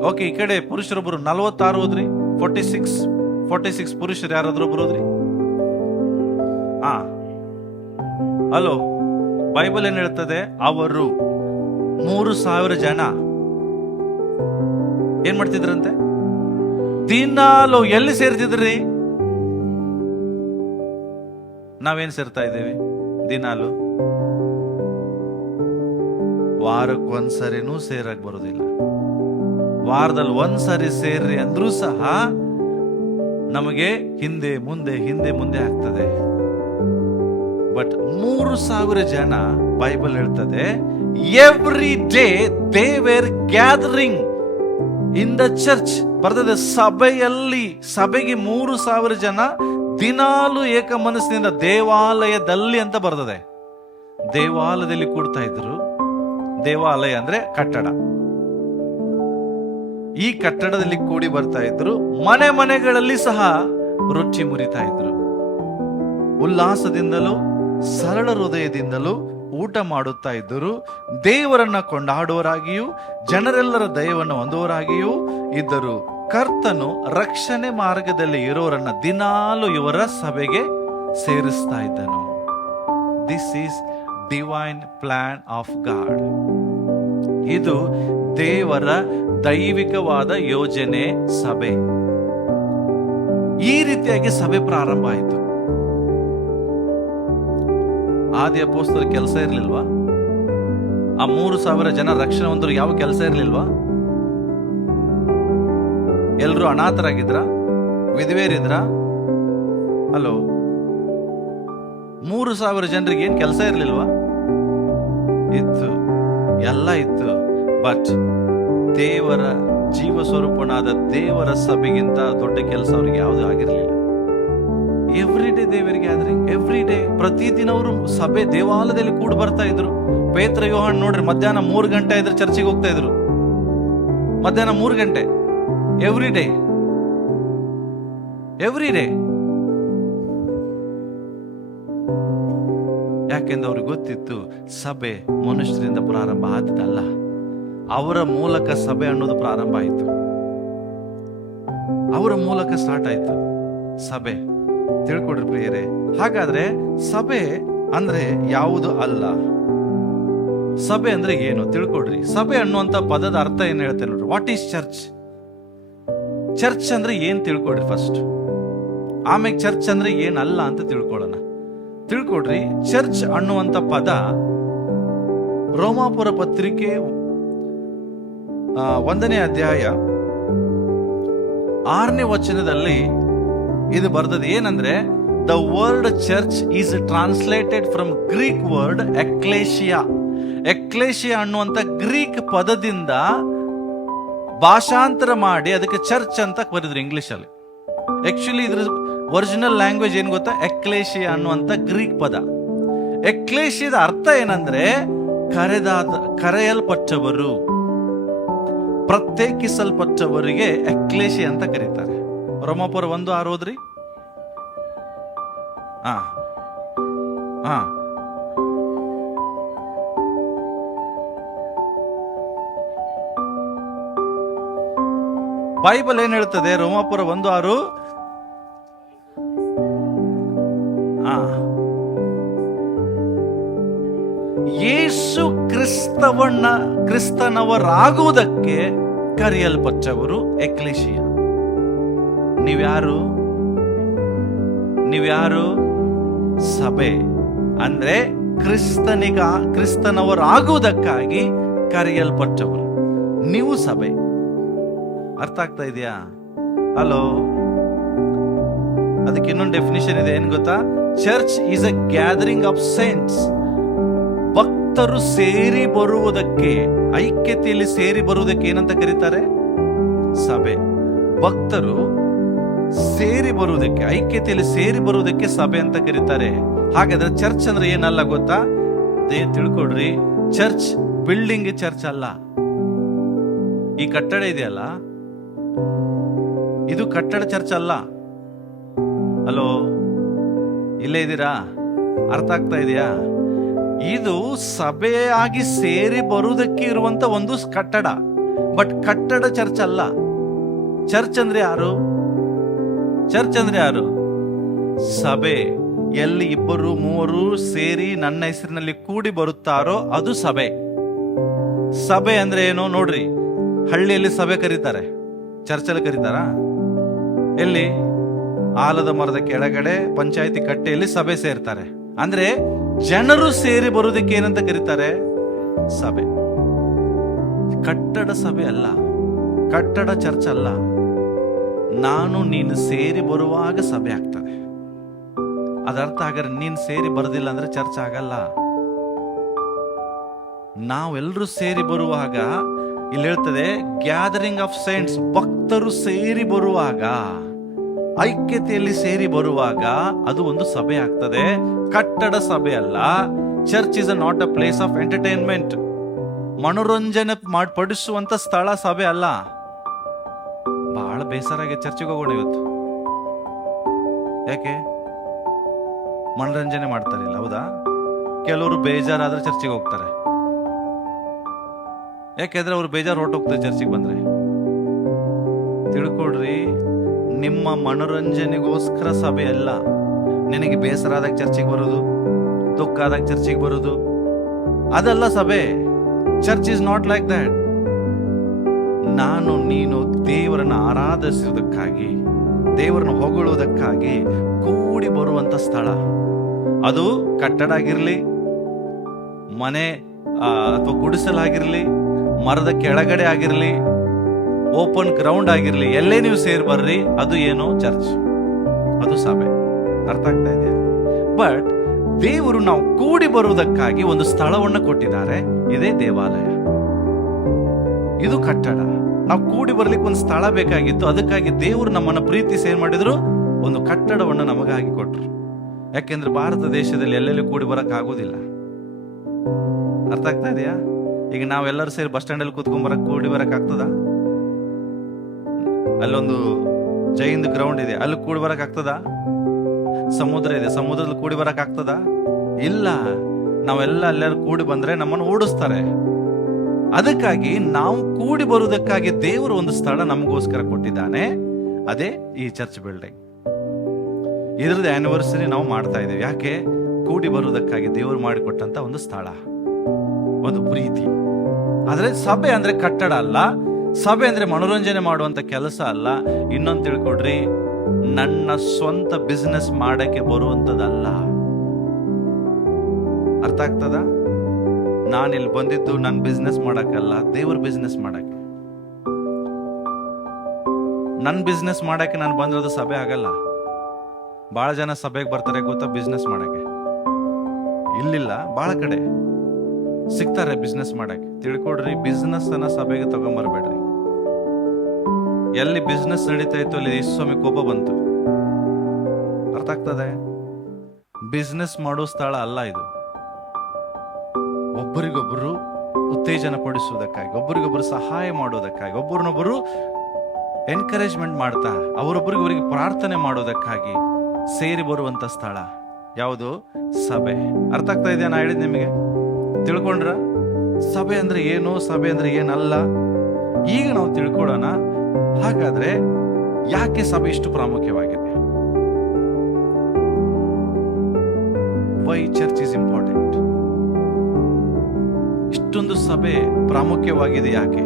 ಓಕೆ, ಈ ಕಡೆ ಪುರುಷರೊಬ್ಬರು 46 ಓದ್ರಿ. 46 ಪುರುಷರು ಯಾರಾದ್ರೂ ಒಬ್ರು ಓದ್ರಿ. ಹಲೋ, ಬೈಬಲ್ ಏನ್ ಹೇಳ್ತದೆ? ಅವರು 3,000 ಜನ ಏನ್ ಮಾಡ್ತಿದ್ರಂತೆ? ದಿನಾಲು ಎಲ್ಲಿ ಸೇರ್ತಿದ್ರಿ? ನಾವೇನ್ ಸೇರ್ತಾ ಇದ್ದೇವೆ ದಿನಾಲು? ವಾರಕ್ಕೊಂದ್ಸರಿನೂ ಸೇರಕ್ ಬರೋದಿಲ್ಲ. ವಾರದಲ್ಲಿ ಒಂದ್ಸರಿ ಸೇರ್ರಿ ಅಂದ್ರೂ ಸಹ ನಮಗೆ ಹಿಂದೆ ಮುಂದೆ ಆಗ್ತದೆ. ಬಟ್ 3,000 ಜನ ಬೈಬಲ್ ಹೇಳ್ತದೆ every day they were gathering in the church. ಬರ್ತದೆ ಸಭೆಗೆ 3,000 ಜನ ದಿನಾಲು ಏಕ ಮನಸ್ಸಿನಿಂದ ದೇವಾಲಯದಲ್ಲಿ ಅಂತ ಬರ್ತದೆ. ದೇವಾಲಯದಲ್ಲಿ ಕೂಡ್ತಾ ಇದ್ರು. ದೇವಾಲಯ ಅಂದ್ರೆ ಕಟ್ಟಡ. ಈ ಕಟ್ಟಡದಲ್ಲಿ ಕೂಡಿ ಬರ್ತಾ ಇದ್ರು. ಮನೆಗಳಲ್ಲಿ ಸಹ ರೊಟ್ಟಿ ಮುರಿತಾ ಇದ್ರು. ಉಲ್ಲಾಸದಿಂದಲೂ ಸರಳ ಹೃದಯದಿಂದಲೂ ಊಟ ಮಾಡುತ್ತಾ ಇದ್ದರು. ದೇವರನ್ನ ಕೊಂಡಾಡುವರಾಗಿಯೂ ಜನರೆಲ್ಲರ ದಯವನ್ನು ಹೊಂದುವರಾಗಿಯೂ ಇದ್ದರು. ಕರ್ತನು ರಕ್ಷಣೆ ಮಾರ್ಗದಲ್ಲಿ ಇರೋರನ್ನ ದಿನಾಲು ಇವರ ಸಭೆಗೆ ಸೇರಿಸ್ತಾ ಇದ್ದನು. This is divine plan of god. ಇದು ದೇವರ ದೈವಿಕವಾದ ಯೋಜನೆ ಸಭೆ. ಈ ರೀತಿಯಾಗಿ ಸಭೆ ಪ್ರಾರಂಭ ಆಯಿತು. ಆದಿ ಅಪೊಸ್ತಲರ ಕೆಲಸ ಇರ್ಲಿಲ್ವಾ? ಆ 3,000 ಜನ ರಕ್ಷಣೆ ಹೊಂದರು. ಯಾವ ಕೆಲಸ ಇರ್ಲಿಲ್ವಾ? ಎಲ್ರು ಅನಾಥರಾಗಿದ್ರ? ವಿಧವೆಯರಿದ್ರ? ಹಲೋ, 3,000 ಜನರಿಗೆ ಏನ್ ಕೆಲಸ ಇರ್ಲಿಲ್ವಾ? ಇತ್ತು, ಎಲ್ಲ ಇತ್ತು. ಬಟ್ ದೇವರ ಜೀವ ಸ್ವರೂಪನಾದ ದೇವರ ಸಭೆಗಿಂತ ದೊಡ್ಡ ಕೆಲಸ ಅವ್ರಿಗೆ ಯಾವುದು ಆಗಿರಲಿಲ್ಲ. ಎವ್ರಿ ಡೇ ದೇವರ ಗ್ಯಾದರಿಂಗ್, ಎವ್ರಿ ಡೇ, ಪ್ರತಿದಿನ ಅವರು ಸಭೆ ದೇವಾಲಯದಲ್ಲಿ ಕೂಡಿ ಬರ್ತಾ ಇದ್ರು. ಪೇತ್ರ ಯೋಹಾನ್ ನೋಡ್ರಿ, ಮಧ್ಯಾಹ್ನ 3 ಗಂಟೆ ಇದ್ರೆ ಚರ್ಚಿಗೆ ಹೋಗ್ತಾ ಇದ್ರು. ಮಧ್ಯಾಹ್ನ 3 ಗಂಟೆ ಎವ್ರಿ ಡೇ. ಯಾಕೆಂದ್ರೆ ಅವ್ರಿಗೆ ಗೊತ್ತಿತ್ತು ಸಭೆ ಮನುಷ್ಯರಿಂದ ಪ್ರಾರಂಭ ಆದದಲ್ಲ, ಅವರ ಮೂಲಕ ಸಭೆ ಅನ್ನೋದು ಪ್ರಾರಂಭ ಆಯಿತು. ಅವರ ಮೂಲಕ ಸ್ಟಾರ್ಟ್ ಆಯ್ತು ಸಭೆ. ತಿಳ್ಕೊಡ್ರಿ ಪ್ರಿಯರೇ. ಹಾಗಾದ್ರೆ ಸಭೆ ಅಂದ್ರೆ ಯಾವುದು ಅಲ್ಲ? ಸಭೆ ಅಂದ್ರೆ ಏನು ತಿಳ್ಕೊಡ್ರಿ. ಸಭೆ ಅನ್ನುವಂತ ಪದದ ಅರ್ಥ ಏನ್ ಹೇಳ್ತೇನೆ ನೋಡ್ರಿ. What is church? ಚರ್ಚ್ ಅಂದ್ರೆ ಏನ್ ತಿಳ್ಕೊಡ್ರಿ ಫಸ್ಟ್. ಆಮೇಲೆ ಚರ್ಚ್ ಅಂದ್ರೆ ಏನಲ್ಲ ಅಂತ ತಿಳ್ಕೊಳ್ಳೋಣ. ತಿಳ್ಕೊಡ್ರಿ. ಚರ್ಚ್ ಅನ್ನುವಂತ ಪದ ರೋಮಾಪುರ ಪತ್ರಿಕೆ 1ನೇ ಅಧ್ಯಾಯ 6ನೇ ವಚನದಲ್ಲಿ ಇದು ಬರ್ತದೆ. ಏನಂದ್ರೆ the word church is translated from Greek word ecclesia. Ecclesia ಅನ್ನುವಂತ ಗ್ರೀಕ್ ಪದದಿಂದ ಭಾಷಾಂತರ ಮಾಡಿ ಅದಕ್ಕೆ ಚರ್ಚ್ ಅಂತ ಬರೆದ್ರು ಇಂಗ್ಲಿಷ್ ಅಲ್ಲಿ. ಆಕ್ಚುಲಿ ಇದ್ರ ಒರಿಜಿನಲ್ ಲ್ಯಾಂಗ್ವೇಜ್ ಏನ್ ಗೊತ್ತಾ? ಎಕ್ಲೇಶಿಯಾ ಅನ್ನುವಂತ ಗ್ರೀಕ್ ಪದ. ಎಕ್ಲೇಶಿಯಾದ ಅರ್ಥ ಏನಂದ್ರೆ ಕರೆಯಲ್ಪಟ್ಟವರು, ಪ್ರತ್ಯೇಕಿಸಲ್ಪಟ್ಟವರಿಗೆ ಎಕ್ಲೇಶಿ ಅಂತ ಕರೀತಾರೆ. ರೋಮಾಪುರ 1:6 ಓದ್ರಿ. ಹಾ ಹಾ ಬೈಬಲ್ ಏನ್ ಹೇಳ್ತದೆ? ರೋಮಾಪುರ 1:6. ಯೇಸು ಕ್ರಿಸ್ತನವರಾಗುವುದಕ್ಕೆ ಕರೆಯಲ್ಪಟ್ಟವರು ಎಕ್ಲೇಶಿಯ. ನೀವ್ಯಾರು? ಸಭೆ. ಅಂದ್ರೆ ಕ್ರಿಸ್ತನವರಾಗುವುದಕ್ಕಾಗಿ ಕರೆಯಲ್ಪಟ್ಟವರು ನೀವು ಸಭೆ. ಅರ್ಥ ಆಗ್ತಾ ಇದೆಯಾ? ಹಲೋ. ಅದಕ್ಕೆ ಇನ್ನೊಂದು ಡೆಫಿನಿಷನ್ ಇದೆ, ಏನ್ ಗೊತ್ತಾ? Church is a gathering of saints. ಭಕ್ತರು ಸೇರಿ ಬರುವುದಕ್ಕೆ, ಐಕ್ಯತೆಯಲ್ಲಿ ಸೇರಿ ಬರುವುದಕ್ಕೆ ಏನಂತ ಕರೀತಾರೆ? ಸಭೆ. ಭಕ್ತರು ಸೇರಿ ಬರುವುದಕ್ಕೆ, ಐಕ್ಯತೆಯಲ್ಲಿ ಸೇರಿ ಬರುವುದಕ್ಕೆ ಸಭೆ ಅಂತ ಕರೀತಾರೆ. ಹಾಗಾದ್ರೆ ಚರ್ಚ್ ಅಂದ್ರೆ ಏನಲ್ಲ ಗೊತ್ತಾ? ತಿಳ್ಕೊಡ್ರಿ, ಚರ್ಚ್ ಬಿಲ್ಡಿಂಗ್ ಚರ್ಚ್ ಅಲ್ಲ. ಈ ಕಟ್ಟಡ ಇದೆಯಲ್ಲ, ಇದು ಕಟ್ಟಡ ಚರ್ಚ್ ಅಲ್ಲ. ಹಲೋ, ಇಲ್ಲೇ ಇದ್ದೀರಾ? ಅರ್ಥ ಆಗ್ತಾ ಇದೆಯಾ? ಇದು ಸಭೆಯಾಗಿ ಸೇರಿ ಬರುವುದಕ್ಕೆ ಇರುವಂತ ಒಂದು ಕಟ್ಟಡ, ಬಟ್ ಕಟ್ಟಡ ಚರ್ಚ್ ಅಲ್ಲ. ಚರ್ಚ್ ಅಂದ್ರೆ ಯಾರು? ಸಭೆ. ಎಲ್ಲಿ 2-3 ಸೇರಿ ನನ್ನ ಹೆಸರಿನಲ್ಲಿ ಕೂಡಿ ಬರುತ್ತಾರೋ ಅದು ಸಭೆ. ಸಭೆ ಅಂದ್ರೆ ಏನು ನೋಡ್ರಿ, ಹಳ್ಳಿಯಲ್ಲಿ ಸಭೆ ಕರೀತಾರೆ, ಚರ್ಚಲ್ಲಿ ಕರೀತಾರ? ಎಲ್ಲಿ? ಆಲದ ಮರದ ಕೆಳಗಡೆ ಪಂಚಾಯತಿ ಕಟ್ಟೆಯಲ್ಲಿ ಸಭೆ ಸೇರ್ತಾರೆ. ಅಂದ್ರೆ ಜನರು ಸೇರಿ ಬರುವುದಕ್ಕೆ ಏನಂತ ಕರೀತಾರೆ? ಸಭೆ. ಕಟ್ಟಡ ಸಭೆ ಅಲ್ಲ, ಕಟ್ಟಡ ಚರ್ಚ್ ಅಲ್ಲ. ನಾನು ನೀನು ಸೇರಿ ಬರುವಾಗ ಸಭೆ ಆಗ್ತದೆ. ಅದರ್ಥ ಹಾಗಾದ್ರೆ ನೀನು ಸೇರಿ ಬರೋದಿಲ್ಲ ಅಂದ್ರೆ ಚರ್ಚ್ ಆಗಲ್ಲ. ನಾವೆಲ್ಲರೂ ಸೇರಿ ಬರುವಾಗ, ಇಲ್ಲಿ ಹೇಳ್ತದೆ ಗ್ಯಾದರಿಂಗ್ ಆಫ್ ಸೈಂಟ್ಸ್, ಭಕ್ತರು ಸೇರಿ ಬರುವಾಗ, ಐಕ್ಯತೆಯಲ್ಲಿ ಸೇರಿ ಬರುವಾಗ ಅದು ಒಂದು ಸಭೆ ಆಗ್ತದೆ. ಕಟ್ಟಡ ಸಭೆ ಅಲ್ಲ. Church is not a place of entertainment. ಮನೋರಂಜನೆ ಪಡಿಸುವಂತ ಸ್ಥಳ ಸಭೆ ಅಲ್ಲ. ಬಹಳ ಬೇಸರಾಗಿ ಚರ್ಚಿಗೆ ಹೋಗೋಣ ಇವತ್ತು. ಯಾಕೆ? ಮನೋರಂಜನೆ ಮಾಡ್ತಾರಿಲ್ಲ, ಹೌದಾ? ಕೆಲವರು ಬೇಜಾರಾದ್ರೆ ಚರ್ಚಿಗೆ ಹೋಗ್ತಾರೆ. ಯಾಕೆಂದ್ರೆ ಅವ್ರು ಬೇಜಾರು ಹೊರಟೋಗ್ತಾರೆ ಚರ್ಚಿಗೆ ಬಂದ್ರೆ. ತಿಳ್ಕೊಡ್ರಿ, ನಿಮ್ಮ ಮನೋರಂಜನೆಗೋಸ್ಕರ ಸಭೆ ಅಲ್ಲ. ನಿನಗೆ ಬೇಸರ ಆದಾಗ ಚರ್ಚಿಗೆ ಬರೋದು, ದುಃಖ ಆದಾಗ ಚರ್ಚಿಗೆ ಬರೋದು, ಅದಲ್ಲ ಸಭೆ. Church is not like that. ನಾನು ನೀನು ದೇವರನ್ನ ಆರಾಧಿಸುವುದಕ್ಕಾಗಿ, ದೇವರನ್ನು ಹೊಗಳುವುದಕ್ಕಾಗಿ ಕೂಡಿ ಬರುವಂತ ಸ್ಥಳ. ಅದು ಕಟ್ಟಡ ಆಗಿರ್ಲಿ, ಮನೆ ಅಥವಾ ಗುಡಿಸಲಾಗಿರ್ಲಿ, ಮರದ ಕೆಳಗಡೆ ಆಗಿರ್ಲಿ, ಓಪನ್ ಗ್ರೌಂಡ್ ಆಗಿರ್ಲಿ, ಎಲ್ಲೇ ನೀವು ಸೇರಿ ಬರ್ರಿ, ಅದು ಏನು? ಚರ್ಚ್. ಅದು ಸಭೆ. ಅರ್ಥ ಆಗ್ತಾ ಇದೆಯಾ? ಬಟ್ ದೇವರು ನಾವು ಕೂಡಿ ಬರುವುದಕ್ಕಾಗಿ ಒಂದು ಸ್ಥಳವನ್ನು ಕೊಟ್ಟಿದ್ದಾರೆ. ಇದೇ ದೇವಾಲಯ, ಇದು ಕಟ್ಟಡ. ನಾವು ಕೂಡಿ ಬರ್ಲಿಕ್ಕೆ ಒಂದು ಸ್ಥಳ ಬೇಕಾಗಿತ್ತು. ಅದಕ್ಕಾಗಿ ದೇವರು ನಮ್ಮನ್ನ ಪ್ರೀತಿಸಿ ಏನ್ ಮಾಡಿದ್ರು? ಒಂದು ಕಟ್ಟಡವನ್ನು ನಮಗಾಗಿ ಕೊಟ್ರು. ಯಾಕೆಂದ್ರೆ ಭಾರತ ದೇಶದಲ್ಲಿ ಎಲ್ಲೆಲ್ಲಿ ಕೂಡಿ ಬರಕ್ ಆಗೋದಿಲ್ಲ. ಅರ್ಥ ಆಗ್ತಾ ಇದೆಯಾ? ಈಗ ನಾವೆಲ್ಲರೂ ಸೇರಿ ಬಸ್ ಸ್ಟ್ಯಾಂಡ್ ಅಲ್ಲಿ ಕೂತ್ಕೊಂಡ್ ಕೂಡಿ ಬರಕ್ ಆಗ್ತದ? ಅಲ್ಲೊಂದು ಜೈಂದ್ ಗ್ರೌಂಡ್ ಇದೆ, ಅಲ್ಲಿ ಕೂಡಿ ಬರಕ್ ಆಗ್ತದ? ಸಮುದ್ರ ಇದೆ, ಸಮುದ್ರದಲ್ಲಿ ಕೂಡಿ ಬರಕ್ ಆಗ್ತದ? ಇಲ್ಲ. ನಾವೆಲ್ಲ ಎಲ್ಲರೂ ಕೂಡಿ ಬಂದ್ರೆ ನಮ್ಮನ್ನು ಓಡಿಸ್ತಾರೆ. ಅದಕ್ಕಾಗಿ ನಾವು ಕೂಡಿ ಬರುವುದಕ್ಕಾಗಿ ದೇವರು ಒಂದು ಸ್ಥಳ ನಮಗೋಸ್ಕರ ಕೊಟ್ಟಿದ್ದಾನೆ. ಅದೇ ಈ ಚರ್ಚ್ ಬಿಲ್ಡಿಂಗ್. ಇದ್ರದ್ದು ಆನಿವರ್ಸರಿ ನಾವು ಮಾಡ್ತಾ ಇದ್ದೇವೆ. ಯಾಕೆ? ಕೂಡಿ ಬರುವುದಕ್ಕಾಗಿ ದೇವರು ಮಾಡಿಕೊಟ್ಟಂತ ಒಂದು ಸ್ಥಳ, ಒಂದು ಪ್ರೀತಿ. ಆದ್ರೆ ಸಭೆ ಅಂದ್ರೆ ಕಟ್ಟಡ ಅಲ್ಲ. ಸಭೆ ಅಂದ್ರೆ ಮನೋರಂಜನೆ ಮಾಡುವಂತ ಕೆಲಸ ಅಲ್ಲ. ಇನ್ನೊಂದು ತಿಳ್ಕೊಡ್ರಿ, ನನ್ನ ಸ್ವಂತ ಬಿಸ್ನೆಸ್ ಮಾಡಕ್ಕೆ ಬರುವಂತದಲ್ಲ. ಅರ್ಥ ಆಗ್ತದ? ನಾನಿಲ್ಲಿ ಬಂದಿದ್ದು ನನ್ನ ಬಿಸ್ನೆಸ್ ಮಾಡಕ್ಕಲ್ಲ, ದೇವ್ರ ಬಿಸ್ನೆಸ್ ಮಾಡಕ್ಕೆ. ನನ್ನ ಬಿಸ್ನೆಸ್ ಮಾಡಕ್ಕೆ ನಾನು ಬಂದಿರೋದು ಸಭೆ ಆಗಲ್ಲ. ಬಹಳ ಜನ ಸಭೆಗೆ ಬರ್ತಾರೆ ಗೊತ್ತಾ, ಬಿಸ್ನೆಸ್ ಮಾಡಕ್ಕೆ. ಇಲ್ಲಿಲ್ಲ, ಬಹಳ ಕಡೆ ಸಿಗ್ತಾರೆ ಬಿಸ್ನೆಸ್ ಮಾಡಕ್ಕೆ. ತಿಳ್ಕೊಡ್ರಿ, ಬಿಸ್ನೆಸ್ ಅನ್ನ ಸಭೆಗೆ ತಗೊಂಬರ್ಬೇಡ್ರಿ. ಎಲ್ಲಿ ಬಿಸ್ನೆಸ್ ನಡೀತಾ ಇತ್ತು ಅಲ್ಲಿ ಸ್ವಾಮಿ ಕೋಪ ಬಂತು. ಅರ್ಥ ಆಗ್ತದೆ? ಬಿಸ್ನೆಸ್ ಮಾಡೋ ಸ್ಥಳ ಅಲ್ಲ ಇದು. ಒಬ್ಬರಿಗೊಬ್ಬರು ಉತ್ತೇಜನ ಪಡಿಸುವುದಕ್ಕಾಗಿ, ಒಬ್ಬರಿಗೊಬ್ಬರು ಸಹಾಯ ಮಾಡುವುದಕ್ಕಾಗಿ, ಒಬ್ಬರನ್ನೊಬ್ಬರು ಎನ್ಕರೇಜ್ಮೆಂಟ್ ಮಾಡ್ತಾ ಅವರೊಬ್ಬರಿಗೊಬ್ಬರಿಗೆ ಪ್ರಾರ್ಥನೆ ಮಾಡೋದಕ್ಕಾಗಿ ಸೇರಿ ಬರುವಂತ ಸ್ಥಳ ಯಾವುದು? ಸಭೆ. ಅರ್ಥ ಆಗ್ತಾ ಇದೆಯಾ ನಾ ಹೇಳಿದ್ ನಿಮಗೆ? ತಿಳ್ಕೊಂಡ್ರ? ಸಭೆ ಅಂದ್ರೆ ಏನು, ಸಭೆ ಅಂದ್ರೆ ಏನಲ್ಲ, ಈಗ ನಾವು ತಿಳ್ಕೊಳ್ಳೋಣ. ಹಾಗಾದ್ರೆ ಯಾಕೆ ಸಭೆ ಇಷ್ಟು ಪ್ರಾಮುಖ್ಯವಾಗಿದೆ? Why church is important? ಇಷ್ಟೊಂದು ಸಭೆ ಪ್ರಾಮುಖ್ಯವಾಗಿದೆ ಯಾಕೆ?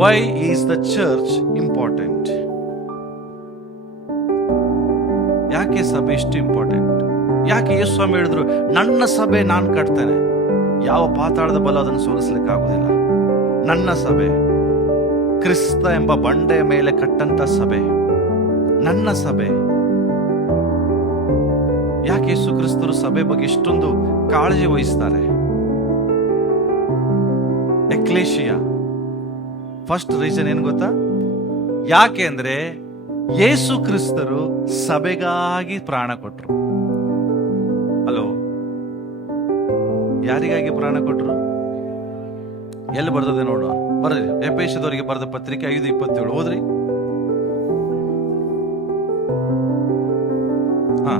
Why is the church important? ಯಾಕೆ ಸಭೆ ಇಷ್ಟು ಇಂಪಾರ್ಟೆಂಟ್? ಯಾಕೆ ಯೇಸು ಸ್ವಾಮಿ ಹೇಳಿದ್ರು, ನನ್ನ ಸಭೆ ನಾನು ಕಟ್ತೇನೆ, ಯಾವ ಪಾತಾಳದ ಬಲ ಅದನ್ನು ಸೋಲಿಸ್ಲಿಕ್ಕೆ ಆಗುದಿಲ್ಲ. ನನ್ನ ಸಭೆ, ಕ್ರಿಸ್ತ ಎಂಬ ಬಂಡೆಯ ಮೇಲೆ ಕಟ್ಟಂತ ಸಭೆ, ನನ್ನ ಸಭೆ. ಯಾಕೆ ಯೇಸು ಕ್ರಿಸ್ತರು ಸಭೆ ಬಗ್ಗೆ ಇಷ್ಟೊಂದು ಕಾಳಜಿ ವಹಿಸ್ತಾರೆ? ಎಕ್ಲೇಶಿಯಾ ಫಸ್ಟ್ ರೀಸನ್ ಏನ್ ಗೊತ್ತಾ? ಯಾಕೆ ಅಂದ್ರೆ ಯೇಸು ಕ್ರಿಸ್ತರು ಸಭೆಗಾಗಿ ಪ್ರಾಣ ಕೊಟ್ರು. ಹಲೋ, ಯಾರಿಗಾಗಿ ಪ್ರಾಣ ಕೊಟ್ರು? ಎಲ್ಲಿ ಬರ್ತದೆ ನೋಡುವ, ಬರ್ರಿ. ಎಫೆಸದವರಿಗೆ ಬರೆದ ಪತ್ರಿಕೆ 5:27 ಹೋದ್ರಿ. ಹಾ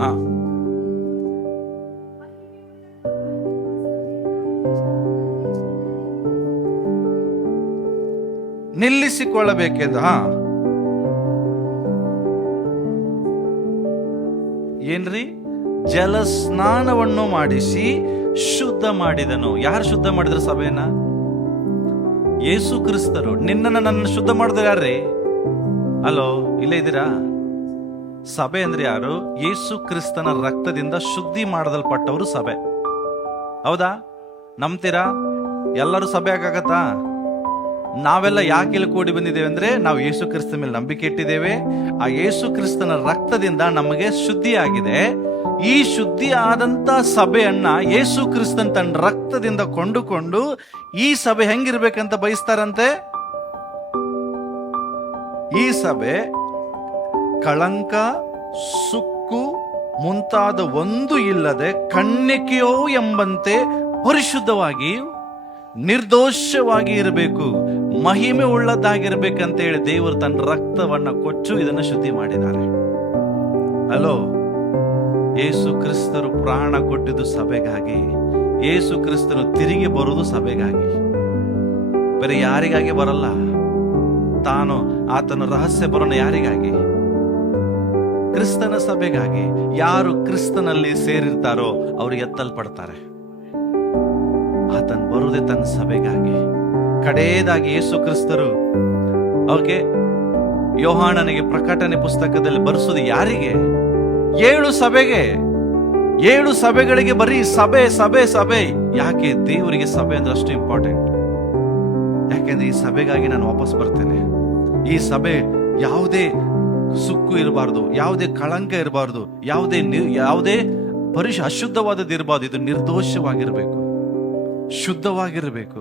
ಹಾ ನಿಲ್ಲಿಸಿಕೊಳ್ಳಬೇಕೆಂದು. ಏನ್ರಿ? ಜಲ ಸ್ನಾನವನ್ನು ಮಾಡಿಸಿ ಶುದ್ಧ ಮಾಡಿದನು. ಯಾರು ಶುದ್ಧ ಮಾಡಿದ್ರ ಸಭೆಯನ್ನ? ಯೇಸು ಕ್ರಿಸ್ತರು. ನಿನ್ನನ್ನ ನನ್ನ ಶುದ್ಧ ಮಾಡಿದ್ರು ಯಾರ್ರಿ? ಅಲೋ, ಇಲ್ಲೇ ಇದ್ದೀರಾ? ಸಭೆ ಅಂದ್ರೆ ಯಾರು? ಯೇಸು ಕ್ರಿಸ್ತನ ರಕ್ತದಿಂದ ಶುದ್ಧಿ ಮಾಡಲ್ಪಟ್ಟವರು ಸಭೆ. ಹೌದಾ? ನಂಬ್ತೀರಾ? ಎಲ್ಲರೂ ಸಭೆ ಆಗಾಗತ್ತಾ? ನಾವೆಲ್ಲ ಯಾಕೆ ಇಲ್ಲಿ ಕೂಡಿ ಬಂದಿದ್ದೇವೆ ಅಂದ್ರೆ ನಾವು ಯೇಸು ಕ್ರಿಸ್ತ ಮೇಲೆ ನಂಬಿಕೆ ಇಟ್ಟಿದ್ದೇವೆ. ಆ ಯೇಸು ಕ್ರಿಸ್ತನ ರಕ್ತದಿಂದ ನಮಗೆ ಶುದ್ಧಿ ಆಗಿದೆ. ಈ ಶುದ್ಧಿ ಆದಂತ ಸಭೆಯನ್ನ ಯೇಸು ಕ್ರಿಸ್ತನ್ ತನ್ನ ರಕ್ತದಿಂದ ಕೊಂಡುಕೊಂಡು ಈ ಸಭೆ ಹೆಂಗಿರ್ಬೇಕಂತ ಬಯಸ್ತಾರಂತೆ. ಈ ಸಭೆ ಕಳಂಕ, ಸುಕ್ಕು ಮುಂತಾದ ಒಂದು ಇಲ್ಲದೆ ಕನ್ನಿಕೆಯೋ ಎಂಬಂತೆ ಪರಿಶುದ್ಧವಾಗಿ ನಿರ್ದೋಷವಾಗಿ ಇರಬೇಕು, ಮಹಿಮೆ ಉಳ್ಳದ್ದಾಗಿರ್ಬೇಕಂತ ಹೇಳಿ ದೇವರು ತನ್ನ ರಕ್ತವನ್ನ ಕೊಚ್ಚು ಇದನ್ನು ಶುದ್ಧಿ ಮಾಡಿದ್ದಾರೆ. ಹಲೋ, ಯೇಸು ಕ್ರಿಸ್ತರು ಪ್ರಾಣ ಕೊಟ್ಟಿದ್ದು ಸಭೆಗಾಗಿ. ಯೇಸು ಕ್ರಿಸ್ತನು ತಿರುಗಿ ಬರುವುದು ಸಭೆಗಾಗಿ, ಬೇರೆ ಯಾರಿಗಾಗಿ ಬರಲ್ಲ. ತಾನು ಆತನ ರಹಸ್ಯ ಬರೋಣ ಯಾರಿಗಾಗಿ? ಕ್ರಿಸ್ತನ ಸಭೆಗಾಗಿ. ಯಾರು ಕ್ರಿಸ್ತನಲ್ಲಿ ಸೇರಿರ್ತಾರೋ ಅವರು ಎತ್ತಲ್ಪಡ್ತಾರೆ. ಆತನ ಬರುವುದೇ ತನ್ನ ಸಭೆಗಾಗಿ. ಕಡೆಯದಾಗಿ ಯೇಸು ಕ್ರಿಸ್ತರು ಅವರಿಗೆ ಯೋಹಾನನಿಗೆ ಪ್ರಕಟಣೆ ಪುಸ್ತಕದಲ್ಲಿ ಬರೆಸುವುದು ಯಾರಿಗೆ? 7 ಸಭೆಗೆ. 7 ಸಭೆಗಳಿಗೆ ಬರೀ ಸಭೆ ಸಭೆ ಸಭೆ. ಯಾಕೆ? ದೇವರಿಗೆ ಸಭೆ ಅಂದ್ರೆ ಅಷ್ಟು ಇಂಪಾರ್ಟೆಂಟ್. ಯಾಕೆಂದ್ರೆ ಈ ಸಭೆಗಾಗಿ ನಾನು ವಾಪಸ್ ಬರ್ತೇನೆ. ಈ ಸಭೆ ಯಾವುದೇ ಸುಕ್ಕು ಇರಬಾರ್ದು, ಯಾವುದೇ ಕಳಂಕ ಇರಬಾರ್ದು, ಯಾವುದೇ ಅಶುದ್ಧವಾದದ್ದು ಇರಬಾರ್ದು. ಇದು ನಿರ್ದೋಷವಾಗಿರ್ಬೇಕು, ಶುದ್ಧವಾಗಿರಬೇಕು,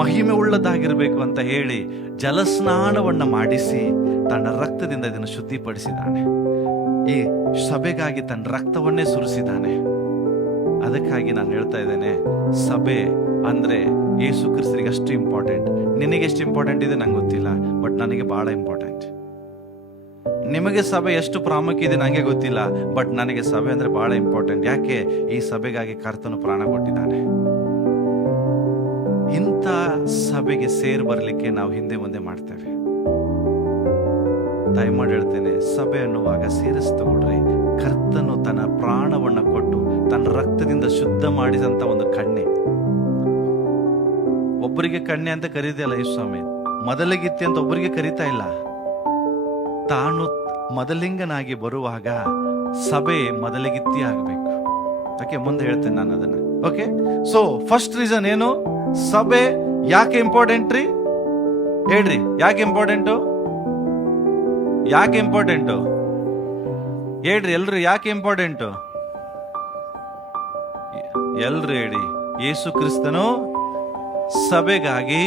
ಮಹಿಮೆ ಉಳ್ಳದಾಗಿರ್ಬೇಕು ಅಂತ ಹೇಳಿ ಜಲಸ್ನಾನವನ್ನ ಮಾಡಿಸಿ ತನ್ನ ರಕ್ತದಿಂದ ಇದನ್ನು ಶುದ್ಧಿಪಡಿಸಿದ್ದಾನೆ. ಈ ಸಭೆಗಾಗಿ ತನ್ನ ರಕ್ತವನ್ನೇ ಸುರಿಸಿದ್ದಾನೆ. ಅದಕ್ಕಾಗಿ ನಾನು ಹೇಳ್ತಾ ಇದ್ದೇನೆ, ಸಭೆ ಅಂದ್ರೆ ಯೇಸು ಕ್ರಿಸ್ತರಿಗೆ ಅಷ್ಟು ಇಂಪಾರ್ಟೆಂಟ್. ನಿನಗೆ ಎಷ್ಟು ಇಂಪಾರ್ಟೆಂಟ್ ಇದೆ ನಂಗೆ ಗೊತ್ತಿಲ್ಲ, ಬಟ್ ನನಗೆ ಬಹಳ ಇಂಪಾರ್ಟೆಂಟ್. ನಿಮಗೆ ಸಭೆ ಎಷ್ಟು ಪ್ರಾಮುಖ್ಯ ಇದೆ ನಂಗೆ ಗೊತ್ತಿಲ್ಲ, ಬಟ್ ನನಗೆ ಸಭೆ ಅಂದ್ರೆ ಬಹಳ ಇಂಪಾರ್ಟೆಂಟ್. ಯಾಕೆ? ಈ ಸಭೆಗಾಗಿ ಕರ್ತನು ಪ್ರಾಣ ಕೊಟ್ಟಿದ್ದಾನೆ. ಇಂಥ ಸಭೆಗೆ ಸೇರ್ ಬರಲಿಕ್ಕೆ ನಾವು ಹಿಂದೆ ಮುಂದೆ ಮಾಡ್ತೇವೆ. ದಯಮಾಡಿ ಹೇಳ್ತೇನೆ, ಸಭೆ ಅನ್ನುವಾಗ ಸೀರಿಯಸ್ ತಗೊಳ್ರಿ. ಕರ್ತನು ತನ್ನ ಪ್ರಾಣವನ್ನ ಕೊಟ್ಟು ತನ್ನ ರಕ್ತದಿಂದ ಶುದ್ಧ ಮಾಡಿದಂತ ಒಂದು ಕಣ್ಣೆ. ಒಬ್ಬರಿಗೆ ಕಣ್ಣೆ ಅಂತ ಕರೀದಿಲ್ಲ ಯೇಸು ಸ್ವಾಮಿ. ಮೊದಲಿಗಿತ್ತಿ ಅಂತ ಒಬ್ಬರಿಗೆ ಕರೀತಾ ಇಲ್ಲ. ತಾನು ಮೊದಲಿಂಗನಾಗಿ ಬರುವಾಗ ಸಭೆ ಮೊದಲಿಗಿತ್ತಿ ಆಗಬೇಕು. ಓಕೆ, ಮುಂದೆ ಹೇಳ್ತೇನೆ ನಾನು ಅದನ್ನ. ಓಕೆ, ಸೊ ಫಸ್ಟ್ ರೀಸನ್ ಏನು? ಸಭೆ ಯಾಕೆ ಇಂಪಾರ್ಟೆಂಟ್ ರೀ? ಹೇಳ್ರಿ, ಯಾಕೆ ಇಂಪಾರ್ಟೆಂಟು? ಯಾಕೆ ಇಂಪಾರ್ಟೆಂಟು ಹೇಳ್ರಿ ಎಲ್ರು, ಯಾಕೆ ಇಂಪಾರ್ಟೆಂಟು? ಎಲ್ರು ಹೇಳಿ. ಯೇಸು ಕ್ರಿಸ್ತನು ಸಭೆಗಾಗಿ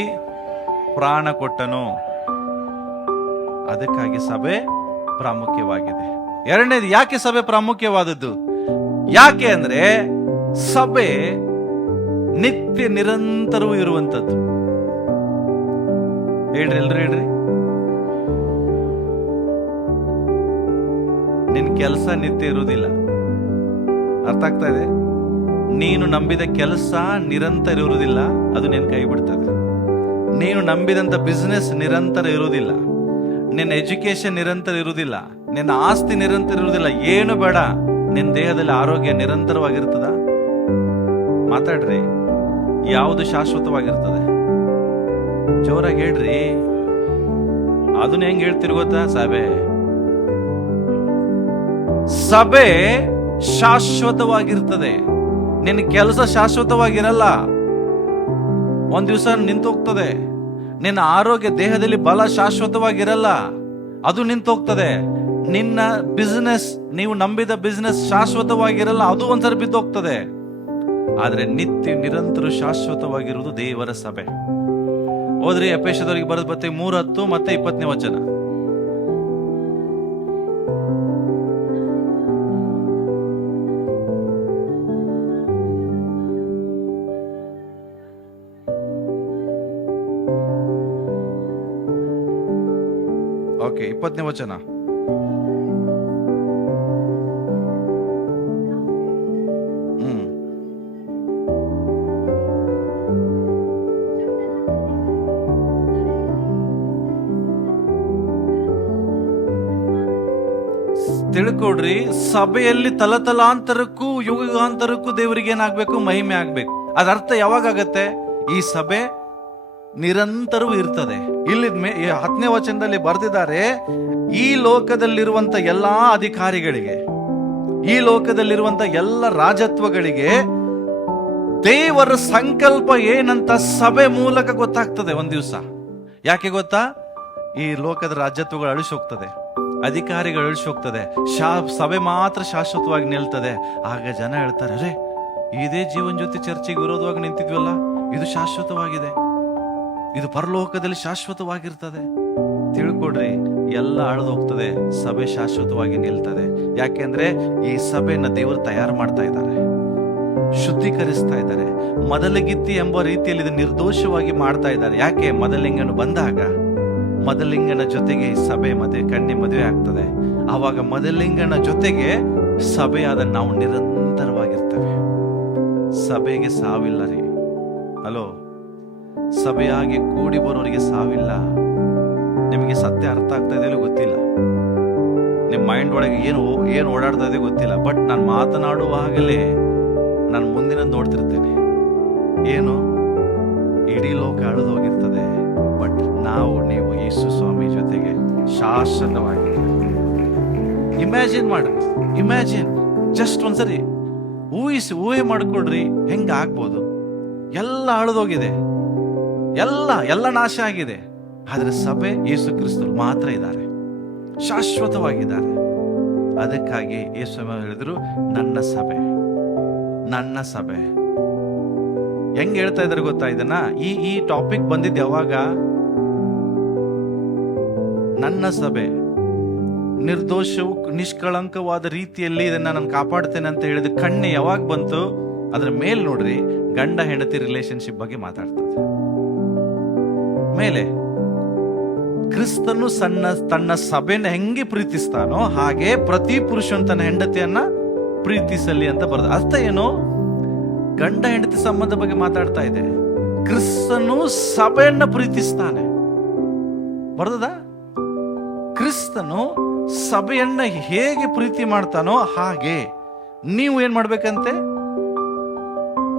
ಪ್ರಾಣ ಕೊಟ್ಟನು. ಅದಕ್ಕಾಗಿ ಸಭೆ ಪ್ರಾಮುಖ್ಯವಾಗಿದೆ. ಎರಡನೇದು, ಯಾಕೆ ಸಭೆ ಪ್ರಾಮುಖ್ಯವಾದದ್ದು? ಯಾಕೆ ಅಂದ್ರೆ ಸಭೆ ನಿತ್ಯ ನಿರಂತರವೂ ಇರುವಂತದ್ದು. ಹೇಳ್ರಿ, ಎಲ್ರು ಹೇಳ್ರಿ. ನಿನ್ ಕೆಲಸ ನಿತ್ಯ ಇರುವುದಿಲ್ಲ. ಅರ್ಥ ಆಗ್ತಾ ಇದೆ? ನೀನು ನಂಬಿದ ಕೆಲಸ ನಿರಂತರ ಇರುವುದಿಲ್ಲ, ಅದು ನಿನ್ ಕೈ ಬಿಡ್ತದೆ. ನೀನು ನಂಬಿದಂತ ಬಿಸ್ನೆಸ್ ನಿರಂತರ ಇರುವುದಿಲ್ಲ, ನಿನ್ನ ಎಜುಕೇಶನ್ ನಿರಂತರ ಇರುವುದಿಲ್ಲ, ನಿನ್ನ ಆಸ್ತಿ ನಿರಂತರ ಇರುವುದಿಲ್ಲ. ಏನು ಬೇಡ, ನಿನ್ನ ದೇಹದಲ್ಲಿ ಆರೋಗ್ಯ ನಿರಂತರವಾಗಿರ್ತದ? ಮಾತಾಡ್ರಿ. ಯಾವುದು ಶಾಶ್ವತವಾಗಿರ್ತದೆ? ಜೋರಾಗಿ ಹೇಳ್ರಿ. ಅದನ್ನ ಹೆಂಗ್ ಹೇಳ್ತಿರ್ ಗೊತ್ತಾ? ಸಭೆ ಶಾಶ್ವತವಾಗಿರ್ತದೆ. ನಿನ್ನ ಕೆಲಸ ಶಾಶ್ವತವಾಗಿರಲ್ಲ, ಒಂದ್ ದಿವಸ ನಿಂತೋಗ್ತದೆ. ನಿನ್ನ ಆರೋಗ್ಯ, ದೇಹದಲ್ಲಿ ಬಲ ಶಾಶ್ವತವಾಗಿರಲ್ಲ, ಅದು ನಿಂತೋಗ್ತದೆ. ನಿನ್ನ ಬಿಸ್ನೆಸ್, ನೀವು ನಂಬಿದ ಬಿಸ್ನೆಸ್ ಶಾಶ್ವತವಾಗಿರಲ್ಲ, ಅದು ಒಂದ್ಸರಿ ಬಿದ್ದೋಗ್ತದೆ. ಆದ್ರೆ ನಿತ್ಯ ನಿರಂತರ ಶಾಶ್ವತವಾಗಿರುವುದು ದೇವರ ಸಭೆ. ಹೋದ್ರಿ ಎಫೆಸದವರಿಗೆ ಬರೆದ ಪತ್ರಿಕೆ 3:10 ಮತ್ತೆ 20ನೇ ವಚನ. ಓಕೆ, 20ನೇ ವಚನ. ತಿಳ್ಕೊಡ್ರಿ, ಸಭೆಯಲ್ಲಿ ತಲತಲಾಂತರಕ್ಕೂ ಯುಗಾಂತರಕ್ಕೂ ದೇವರಿಗೆ ಏನಾಗ್ಬೇಕು? ಮಹಿಮೆ ಆಗ್ಬೇಕು. ಅದರ್ಥ ಯಾವಾಗ ಆಗತ್ತೆ? ಈ ಸಭೆ ನಿರಂತರವೂ ಇರ್ತದೆ. ಇಲ್ಲಿ 10ನೇ ವಚನದಲ್ಲಿ ಬರೆದಿದ್ದಾರೆ, ಈ ಲೋಕದಲ್ಲಿರುವಂತ ಎಲ್ಲಾ ಅಧಿಕಾರಿಗಳಿಗೆ, ಈ ಲೋಕದಲ್ಲಿರುವಂತ ಎಲ್ಲ ರಾಜತ್ವಗಳಿಗೆ ದೇವರ ಸಂಕಲ್ಪ ಏನಂತ ಸಭೆ ಮೂಲಕ ಗೊತ್ತಾಗ್ತದೆ ಒಂದ್ ದಿವಸ. ಯಾಕೆ ಗೊತ್ತಾ? ಈ ಲೋಕದ ರಾಜತ್ವಗಳು ಅಳಿಸಿ ಹೋಗ್ತದೆ, ಅಧಿಕಾರಿಗಳು ಅಳಿಸಿ ಹೋಗ್ತದೆ, ಸಭೆ ಮಾತ್ರ ಶಾಶ್ವತವಾಗಿ ನಿಲ್ತದೆ. ಆಗ ಜನ ಹೇಳ್ತಾರೆ, ಅರೇ ಇದೇ ಜೀವನ್ ಜ್ಯೋತಿ ಚರ್ಚೆಗೆ ವಿರೋಧವಾಗಿ ನಿಂತಿದ್ವಲ್ಲ, ಇದು ಶಾಶ್ವತವಾಗಿದೆ, ಇದು ಪರಲೋಕದಲ್ಲಿ ಶಾಶ್ವತವಾಗಿರ್ತದೆ. ತಿಳ್ಕೊಡ್ರಿ, ಎಲ್ಲ ಅಳಿದು ಹೋಗ್ತದೆ, ಸಭೆ ಶಾಶ್ವತವಾಗಿ ನಿಲ್ತದೆ. ಯಾಕೆಂದ್ರೆ ಈ ಸಭೆಯನ್ನ ದೇವರು ತಯಾರು ಮಾಡ್ತಾ ಇದ್ದಾರೆ, ಶುದ್ಧೀಕರಿಸ್ತಾ ಇದ್ದಾರೆ. ಮೊದಲಿಗಿತ್ತಿ ಎಂಬ ರೀತಿಯಲ್ಲಿ ಇದು ನಿರ್ದೋಷವಾಗಿ ಮಾಡ್ತಾ ಇದ್ದಾರೆ. ಯಾಕೆ? ಮೊದಲಿಂಗನು ಬಂದಾಗ ಮೊದಲಿಂಗನ ಜೊತೆಗೆ ಸಭೆ ಕನ್ಯೆ ಮದುವೆ ಆಗ್ತದೆ. ಆವಾಗ ಮೊದಲಿಂಗನ ಜೊತೆಗೆ ಸಭೆಯಾದ ನಾವು ನಿರಂತರವಾಗಿರ್ತೇವೆ. ಸಭೆಗೆ ಸಾವಿಲ್ಲ ರೀ. ಹಲೋ, ಸಭೆಯಾಗಿ ಕೂಡಿ ಬರೋರಿಗೆ ಸಾವಿಲ್ಲ. ನಿಮಗೆ ಸತ್ಯ ಅರ್ಥ ಆಗ್ತಾ ಇದೆಯೋ ಗೊತ್ತಿಲ್ಲ, ನಿಮ್ಮ ಮೈಂಡ್ ಒಳಗೆ ಏನು ಓಡಾಡ್ತಾ ಇದೆ ಗೊತ್ತಿಲ್ಲ. ಬಟ್ ನಾನು ಮಾತನಾಡುವಾಗಲೇ ನಾನು ಮುಂದಿನ ನೋಡ್ತಿರ್ತೇನೆ. ಏನು? ಇಡೀ ಲೋಕ ಅಳಿದು ಹೋಗಿರ್ತದೆ, ಬಟ್ ನೀವು ಯೇಸು ಸ್ವಾಮಿ ಜೊತೆಗೆ ಶಾಶ್ವತವಾಗಿ. ಇಮ್ಯಾಜಿನ್ ಜಸ್ಟ್ ಒಂದ್ಸರಿ ಊಹೆ ಮಾಡ್ಕೊಳ್ರಿ, ಹೆಂಗ ಆಗ್ಬೋದು? ಎಲ್ಲ ಅಳಿದೋಗಿದೆ, ಎಲ್ಲ ನಾಶ ಆಗಿದೆ. ಆದ್ರೆ ಸಭೆ ಯೇಸು ಕ್ರಿಸ್ತರು ಮಾತ್ರ ಇದ್ದಾರೆ, ಶಾಶ್ವತವಾಗಿದ್ದಾರೆ. ಅದಕ್ಕಾಗಿ ಯೇಸು ಹೇಳಿದ್ರು, ನನ್ನ ಸಭೆ. ಹೆಂಗ್ ಹೇಳ್ತಾ ಇದ್ದಾರೆ ಗೊತ್ತಾ ಇದನ್ನ? ಈ ಟಾಪಿಕ್ ಬಂದಿದ್ದು ಯಾವಾಗ? ನನ್ನ ಸಭೆ ನಿರ್ದೋಷವು ನಿಷ್ಕಳಂಕವಾದ ರೀತಿಯಲ್ಲಿ ಇದನ್ನ ನಾನು ಕಾಪಾಡ್ತೇನೆ ಅಂತ ಹೇಳಿದ ಕಣ್ಣೆ ಯಾವಾಗ ಬಂತು? ಅದ್ರ ಮೇಲ್ ನೋಡ್ರಿ, ಗಂಡ ಹೆಂಡತಿ ರಿಲೇಶನ್ಶಿಪ್ ಬಗ್ಗೆ ಮಾತಾಡ್ತದೆ. ಮೇಲೆ ಕ್ರಿಸ್ತನು ತನ್ನ ಸಭೆನ ಹೆಂಗೆ ಪ್ರೀತಿಸ್ತಾನೋ ಹಾಗೆ ಪ್ರತಿ ಪುರುಷನು ತನ್ನ ಹೆಂಡತಿಯನ್ನ ಪ್ರೀತಿಸಲಿ ಅಂತ ಬರ್ತದೆ. ಅರ್ಥ ಏನು? ಗಂಡ ಹೆಂಡತಿ ಸಂಬಂಧ ಬಗ್ಗೆ ಮಾತಾಡ್ತಾ ಇದೆ. ಕ್ರಿಸ್ತನು ಸಭೆಯನ್ನ ಪ್ರೀತಿಸ್ತಾನೆ. ಬರ್ತದ? ಕ್ರಿಸ್ತನು ಸಭೆಯನ್ನ ಹೇಗೆ ಪ್ರೀತಿ ಮಾಡ್ತಾನೋ ಹಾಗೆ ನೀವು ಏನ್ ಮಾಡ್ಬೇಕಂತೆ?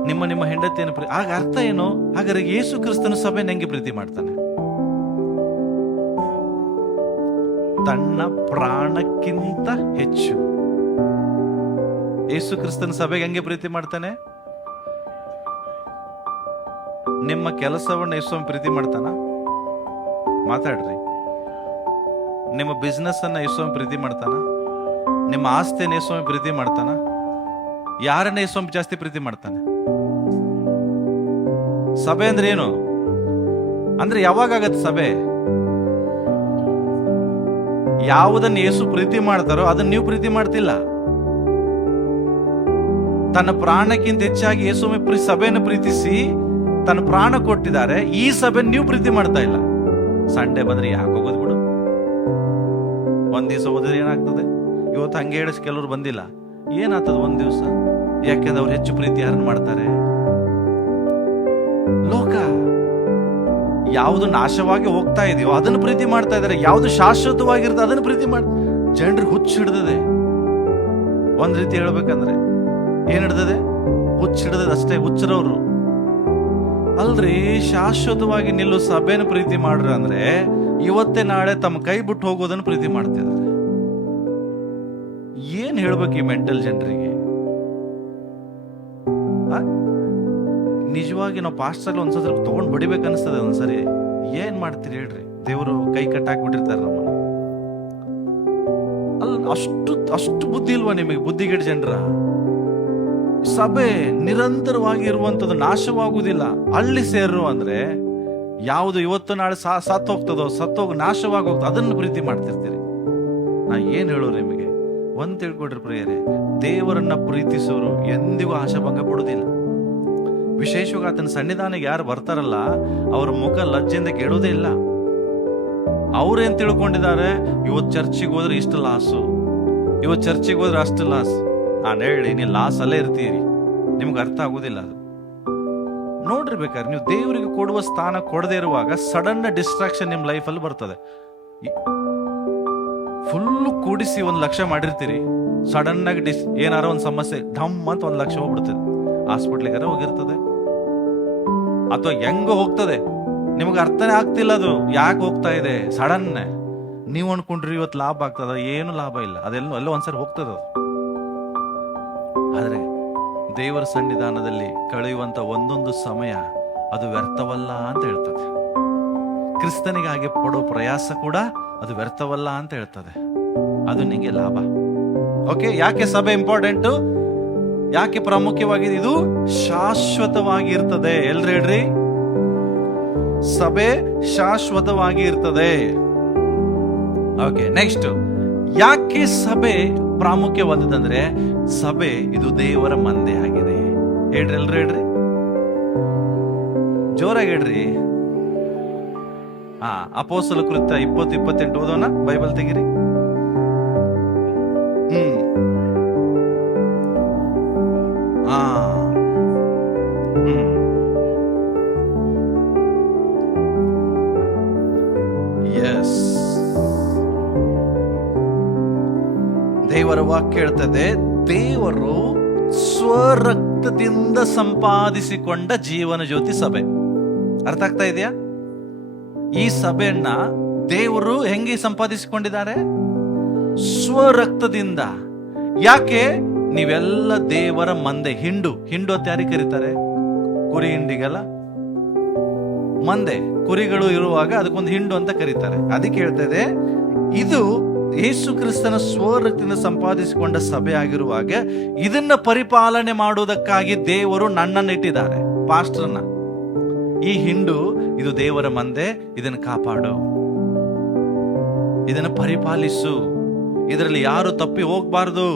ನಿಮ್ಮ ಹೆಂಡತಿಯನ್ನು ಆಗ ಅರ್ಥ ಏನು? ಹಾಗಾದ್ರೆ ಯೇಸು ಕ್ರಿಸ್ತನು ಸಭೆಯನ್ನು ಹೆಂಗೆ ಪ್ರೀತಿ ಮಾಡ್ತಾನೆ? ತನ್ನ ಪ್ರಾಣಕ್ಕಿಂತ ಹೆಚ್ಚು. ಯೇಸು ಕ್ರಿಸ್ತನ ಸಭೆಗೆ ಹೆಂಗೆ ಪ್ರೀತಿ ಮಾಡ್ತಾನೆ? ನಿಮ್ಮ ಕೆಲಸವನ್ನು ಯೇಸು ಪ್ರೀತಿ ಮಾಡ್ತಾನ? ಮಾತಾಡ್ರಿ. ನಿಮ್ಮ ಬಿಸ್ನೆಸ್ ಅನ್ನ ಯೇಸು ಪ್ರೀತಿ ಮಾಡ್ತಾನ? ನಿಮ್ಮ ಆಸ್ತಿಯನ್ನು ಯೇಸು ಪ್ರೀತಿ ಮಾಡ್ತಾನ? ಯಾರನ್ನ ಯೇಸು ಜಾಸ್ತಿ ಪ್ರೀತಿ ಮಾಡ್ತಾನೆ? ಸಭೆ ಅಂದ್ರೆ ಏನು? ಅಂದ್ರೆ ಯಾವಾಗ ಆಗತ್ತೆ ಸಭೆ? ಯಾವುದನ್ನ ಯೇಸು ಪ್ರೀತಿ ಮಾಡ್ತಾರೋ ಅದನ್ನ ನೀವು ಪ್ರೀತಿ ಮಾಡ್ತಿಲ್ಲ. ತನ್ನ ಪ್ರಾಣಕ್ಕಿಂತ ಹೆಚ್ಚಾಗಿ ಯೇಸುವೆ ಸಭೆಯನ್ನು ಪ್ರೀತಿಸಿ ತನ್ನ ಪ್ರಾಣ ಕೊಟ್ಟಿದ್ದಾರೆ. ಈ ಸಭೆ ನೀವು ಪ್ರೀತಿ ಮಾಡ್ತಾ ಇಲ್ಲ. ಸಂಡೇ ಬಂದ್ರೆ ಯಾಕೆ ಹೋಗೋದು ಬಿಡು, ಒಂದ್ ದಿವಸ ಹೋದ್ರೆ ಏನಾಗ್ತದೆ? ಇವತ್ತು ಹಂಗೆ ಹೇಳಿಸ್ ಕೆಲವ್ರು ಬಂದಿಲ್ಲ, ಏನಾಗ್ತದ ಒಂದ್ ದಿವಸ? ಯಾಕೆಂದ್ರೆ ಅವ್ರು ಹೆಚ್ಚು ಪ್ರೀತಿ ಯಾರನ್ನು ಮಾಡ್ತಾರೆ? ಲೋಕ ಯಾವುದು ನಾಶವಾಗಿ ಹೋಗ್ತಾ ಇದೆಯೋ ಅದನ್ನು ಪ್ರೀತಿ ಮಾಡ್ತಾ ಇದ್ದಾರೆ. ಯಾವುದು ಶಾಶ್ವತವಾಗಿರುತ್ತೆ ಅದನ್ನು ಪ್ರೀತಿ ಜನರಿಗೆ ಹುಚ್ಚು ಹಿಡ್ದದೆ. ಒಂದ್ ರೀತಿ ಹೇಳ್ಬೇಕಂದ್ರೆ ಏನ್ ಹಿಡ್ದದೆ? ಹುಚ್ಚು ಹಿಡ್ದದೆ ಅಷ್ಟೇ. ಹುಚ್ಚರವ್ರು ಅಲ್ರಿ. ಶಾಶ್ವತವಾಗಿ ನಿಲ್ಲು ಸಭೆನ ಪ್ರೀತಿ ಮಾಡ್ರ ಅಂದ್ರೆ ಇವತ್ತೇ ನಾಳೆ ತಮ್ಮ ಕೈ ಬಿಟ್ಟು ಹೋಗೋದನ್ನು ಪ್ರೀತಿ ಮಾಡ್ತಿದ್ದಾರೆ. ಏನ್ ಹೇಳ್ಬೇಕು ಈ ಮೆಂಟಲ್ ಜನರಿಗೆ? ನಿಜವಾಗಿ ನಾವು ಪಾಸ್ಟರ್ ಒಂದ್ಸಲ ತಗೊಂಡ್ ಬಡಿಬೇಕು ಅನಿಸ್ತದೆ ಒಂದ್ಸರಿ. ಏನ್ ಮಾಡ್ತೀರಿ ಹೇಳ್ರಿ? ದೇವರು ಕೈ ಕಟ್ಟಾಕ್ಬಿಟ್ಟಿರ್ತಾರೆ ನಮ್ಮನ್ನ. ಅಷ್ಟು ಬುದ್ಧಿ ಇಲ್ವಾ ನಿಮಗೆ? ಬುದ್ಧಿಗೆಟ್ಟ ಜನರ ಸಭೆ ನಿರಂತರವಾಗಿ ಇರುವಂತದ್ದು, ನಾಶವಾಗುವುದಿಲ್ಲ. ಹಳ್ಳಿ ಸೇರು ಅಂದ್ರೆ ಯಾವುದು ಇವತ್ತು ನಾಳೆ ಸತ್ತೋಗ್ತದೋ, ಸತ್ತೋಗಿ ನಾಶವಾಗಿ ಹೋಗ್ತದೋ ಅದನ್ನು ಪ್ರೀತಿ ಮಾಡ್ತಿರ್ತೀರಿ. ನಾ ಏನ್ ಹೇಳೋರು ನಿಮಗೆ? ಒಂದ್ ತಿಳ್ಕೊಡ್ರಿ ಪ್ರಿಯರೇ, ದೇವರನ್ನ ಪ್ರೀತಿಸೋರು ಎಂದಿಗೂ ಆಶಾಭಂಗ ಪಡುವುದಿಲ್ಲ. ವಿಶೇಷವಾಗಿ ಆತನ ಸನ್ನಿಧಾನಕ್ಕೆ ಯಾರು ಬರ್ತಾರಲ್ಲ ಅವ್ರ ಮುಖ ಲಜ್ಜೆಯಿಂದ ಕೆಡೋದೇ ಇಲ್ಲ. ಅವ್ರೇನ್ ತಿಳ್ಕೊಂಡಿದ್ದಾರೆ? ಇವತ್ತು ಚರ್ಚಿಗೆ ಹೋದ್ರೆ ಇಷ್ಟು ಲಾಸು, ಇವತ್ತು ಚರ್ಚಿಗೆ ಹೋದ್ರೆ ಅಷ್ಟು ಲಾಸ್. ನಾನು ಹೇಳಿ ನೀವು ಲಾಸ್ ಅಲ್ಲೇ ಇರ್ತೀರಿ, ನಿಮ್ಗೆ ಅರ್ಥ ಆಗುದಿಲ್ಲ ಅದು. ನೋಡ್ರಿ ಬೇಕಾದ್ರೆ ನೀವು ದೇವರಿಗೆ ಕೊಡುವ ಸ್ಥಾನ ಕೊಡದೇ ಇರುವಾಗ ಸಡನ್ ಡಿಸ್ಟ್ರಾಕ್ಷನ್ ನಿಮ್ ಲೈಫಲ್ಲಿ ಬರ್ತದೆ. ಫುಲ್ ಕೂಡಿಸಿ 1 ಲಕ್ಷ ಮಾಡಿರ್ತೀರಿ, ಸಡನ್ ಆಗಿ ಏನಾರ ಒಂದು ಸಮಸ್ಯೆ ಢಮ್ ಅಂತ 1 ಲಕ್ಷ ಹೋಗ್ಬಿಡ್ತದೆ. ಹಾಸ್ಪಿಟ್ಲಿಗಾರ ಹೋಗಿರ್ತದೆ ಅಥವಾ ಹೆಂಗ ಹೋಗ್ತದೆ ನಿಮ್ಗೆ ಅರ್ಥನೇ ಆಗ್ತಿಲ್ಲ ಅದು ಯಾಕೆ ಹೋಗ್ತಾ ಇದೆ. ಸಡನ್ ನೀವು ಅನ್ಕೊಂಡ್ರಿ ಇವತ್ತು ಲಾಭ ಆಗ್ತದ, ಏನು ಲಾಭ ಇಲ್ಲ. ಅದೆಲ್ಲ ಒಂದ್ಸರಿ ಹೋಗ್ತದ. ಆದ್ರೆ ದೇವರ ಸನ್ನಿಧಾನದಲ್ಲಿ ಕಳೆಯುವಂತ ಒಂದೊಂದು ಸಮಯ ಅದು ವ್ಯರ್ಥವಲ್ಲ ಅಂತ ಹೇಳ್ತದೆ. ಕ್ರಿಸ್ತನಿಗಾಗಿ ಪಡೋ ಪ್ರಯಾಸ ಕೂಡ ಅದು ವ್ಯರ್ಥವಲ್ಲ ಅಂತ ಹೇಳ್ತದೆ. ಅದು ನಿಮಗೆ ಲಾಭ. ಓಕೆ, ಯಾಕೆ ಸಭೆ ಇಂಪಾರ್ಟೆಂಟು? ಯಾಕೆ ಪ್ರಾಮುಖ್ಯವಾಗಿದೆ? ಇದು ಶಾಶ್ವತವಾಗಿ ಇರ್ತದೆ. ಎಲ್ರು ಹೇಳ್ರಿ, ಸಭೆ ಶಾಶ್ವತವಾಗಿ ಇರ್ತದೆ. ಓಕೆ, ನೆಕ್ಸ್ಟ್ ಯಾಕೆ ಸಭೆ ಪ್ರಾಮುಖ್ಯವಾದದಂದ್ರೆ ಸಭೆ ಇದು ದೇವರ ಮಂದೆ ಆಗಿದೆ. ಹೇಳ್ರಿ, ಎಲ್ರು ಹೇಳ್ರಿ, ಜೋರಾಗಿ ಹೇಳ್ರಿ. ಅಪೊಸ್ತಲ ಕೃತ್ಯ 20-28 ಓದೋಣ. ಬೈಬಲ್ ತೆಗಿರಿ. ದೇವರ ವಾಕ್ಯ ಹೇಳ್ತದೆ, ದೇವರು ಸ್ವರಕ್ತದಿಂದ ಸಂಪಾದಿಸಿಕೊಂಡ ಜೀವನ ಜ್ಯೋತಿ ಸಭೆ. ಅರ್ಥ ಆಗ್ತಾ ಇದೆಯಾ? ಈ ಸಭೆಯನ್ನ ದೇವರು ಹೆಂಗೆ ಸಂಪಾದಿಸಿಕೊಂಡಿದ್ದಾರೆ? ಸ್ವರಕ್ತದಿಂದ. ಯಾಕೆ? ನೀವೆಲ್ಲ ದೇವರ ಮಂದೆ. ಹಿಂಡು ಅಂತ ಯಾರಿಗೆ ಕರೀತಾರೆ? ಕುರಿ ಹಿಂಡಿಗೆಲ್ಲ ಮಂದೆ, ಕುರಿಗಳು ಇರುವಾಗ ಅದಕ್ಕೊಂದು ಹಿಂಡು ಅಂತ ಕರೀತಾರೆ. ಅದಕ್ಕೆ ಹೇಳ್ತದೆ, ಇದು ಯೇಸು ಕ್ರಿಸ್ತನ ಸ್ವರಕ್ತದಿಂದ ಸಂಪಾದಿಸಿಕೊಂಡ ಸಭೆ ಆಗಿರುವಾಗ ಇದನ್ನ ಪರಿಪಾಲನೆ ಮಾಡುವುದಕ್ಕಾಗಿ ದೇವರು ನನ್ನನ್ನು ಇಟ್ಟಿದ್ದಾರೆ, ಪಾಸ್ಟರ್ನ. ಈ ಹಿಂಡು ಇದು ದೇವರ ಮಂದೆ, ಇದನ್ನು ಕಾಪಾಡು, ಇದನ್ನು ಪರಿಪಾಲಿಸು, ಇದರಲ್ಲಿ ಯಾರು ತಪ್ಪಿ ಹೋಗ್ಬಾರ್ದು.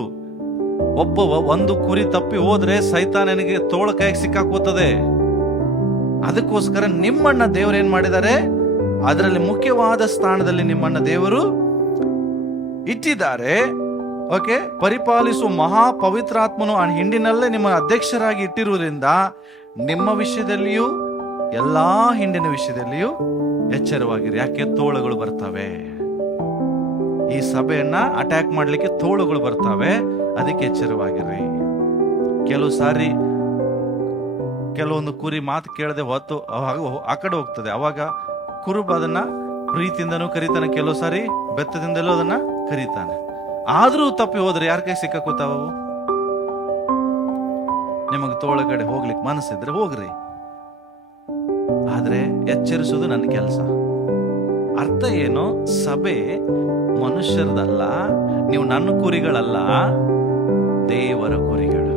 ಒಂದು ಕುರಿ ತಪ್ಪಿ ಹೋದ್ರೆ ಸೈತಾನನಿಗೆ ತೋಳ ಕೈಗೆ ಸಿಕ್ಕಾಕೋತದೆ. ಅದಕ್ಕೋಸ್ಕರ ನಿಮ್ಮನ್ನ ದೇವರು ಏನ್ ಮಾಡಿದ್ದಾರೆ? ಅದರಲ್ಲಿ ಮುಖ್ಯವಾದ ಸ್ಥಾನದಲ್ಲಿ ನಿಮ್ಮನ್ನ ದೇವರು ಇಟ್ಟಿದ್ದಾರೆ. ಓಕೆ, ಪರಿಪಾಲಿಸುವ ಮಹಾ ಪವಿತ್ರಾತ್ಮನು ಆ ಹಿಂಡಿನಲ್ಲೇ ನಿಮ್ಮ ಅಧ್ಯಕ್ಷರಾಗಿ ಇಟ್ಟಿರುವುದರಿಂದ ನಿಮ್ಮ ವಿಷಯದಲ್ಲಿಯೂ ಎಲ್ಲಾ ಹಿಂಡಿನ ವಿಷಯದಲ್ಲಿಯೂ ಎಚ್ಚರವಾಗಿರಿ. ಯಾಕೆ? ತೋಳಗಳು ಬರ್ತವೆ. ಈ ಸಭೆಯನ್ನ ಅಟ್ಯಾಕ್ ಮಾಡ್ಲಿಕ್ಕೆ ತೋಳುಗಳು ಬರ್ತವೆ. ಅದಕ್ಕೆ ಎಚ್ಚರವಾಗಿರಿ. ಕೆಲವು ಸಾರಿ ಕೆಲವೊಂದು ಕುರಿ ಮಾತು ಕೇಳದೆ ಹೊತ್ತು ಆ ಕಡೆ ಹೋಗ್ತದೆ. ಅವಾಗ ಕುರುಬ ಅದನ್ನ ಪ್ರೀತಿಯಿಂದನೂ ಕರೀತಾನೆ, ಕೆಲವು ಸಾರಿ ಬೆತ್ತದಿಂದಲೂ ಅದನ್ನ ಕರೀತಾನೆ. ಆದ್ರೂ ತಪ್ಪಿ ಹೋದ್ರೆ ಯಾರ ಕೈ ಸಿಕ್ಕಾಕೋತಾವು? ನಿಮಗೆ ತೋಳ ಕಡೆ ಹೋಗ್ಲಿಕ್ಕೆ ಮನಸ್ಸಿದ್ರೆ ಹೋಗ್ರಿ, ಆದ್ರೆ ಎಚ್ಚರಿಸುವುದು ನನ್ನ ಕೆಲಸ. ಅರ್ಥ ಏನು? ಸಭೆ ಮನುಷ್ಯರದಲ್ಲ, ನೀವು ನನ್ನ ಕುರಿಗಳಲ್ಲ, ದೇವರ ಕುರಿಗಳು,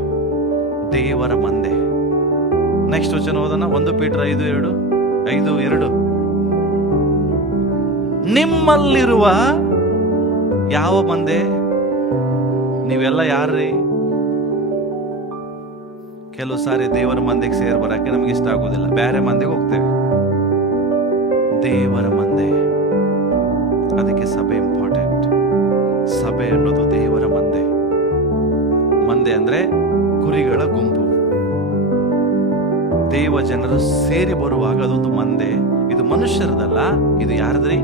ದೇವರ ಮಂದೆ. ನೆಕ್ಸ್ಟ್ ವಚನ ಓದೋಣ. 1 ಪೀಟರ್ 5:2. ನಿಮ್ಮಲ್ಲಿರುವ ಯಾವ ಮಂದೆ? ನೀವೆಲ್ಲ ಯಾರ್ರಿ? ಕೆಲವು ಸಾರಿ ದೇವರ ಮಂದಿಗೆ ಸೇರಿ ಬರಕ್ಕೆ ನಮ್ಗೆ ಇಷ್ಟ ಆಗೋದಿಲ್ಲ, ಬೇರೆ ಮಂದಿಗೆ ಹೋಗ್ತೇವೆ. ದೇವರ ಮಂದೆ, ಅದಕ್ಕೆ ಸಭೆ ಇಂಪಾರ್ಟೆಂಟ್. ಸಭೆ ಅನ್ನೋದು ದೇವರ ಮಂದೆ. ಮಂದೆ ಅಂದ್ರೆ ಕುರಿಗಳ ಗುಂಪು. ದೇವ ಜನರು ಸೇರಿ ಬರುವಾಗ ಅದೊಂದು ಮಂದೆ. ಇದು ಮನುಷ್ಯರದಲ್ಲ, ಇದು ಯಾರದ್ರಿ?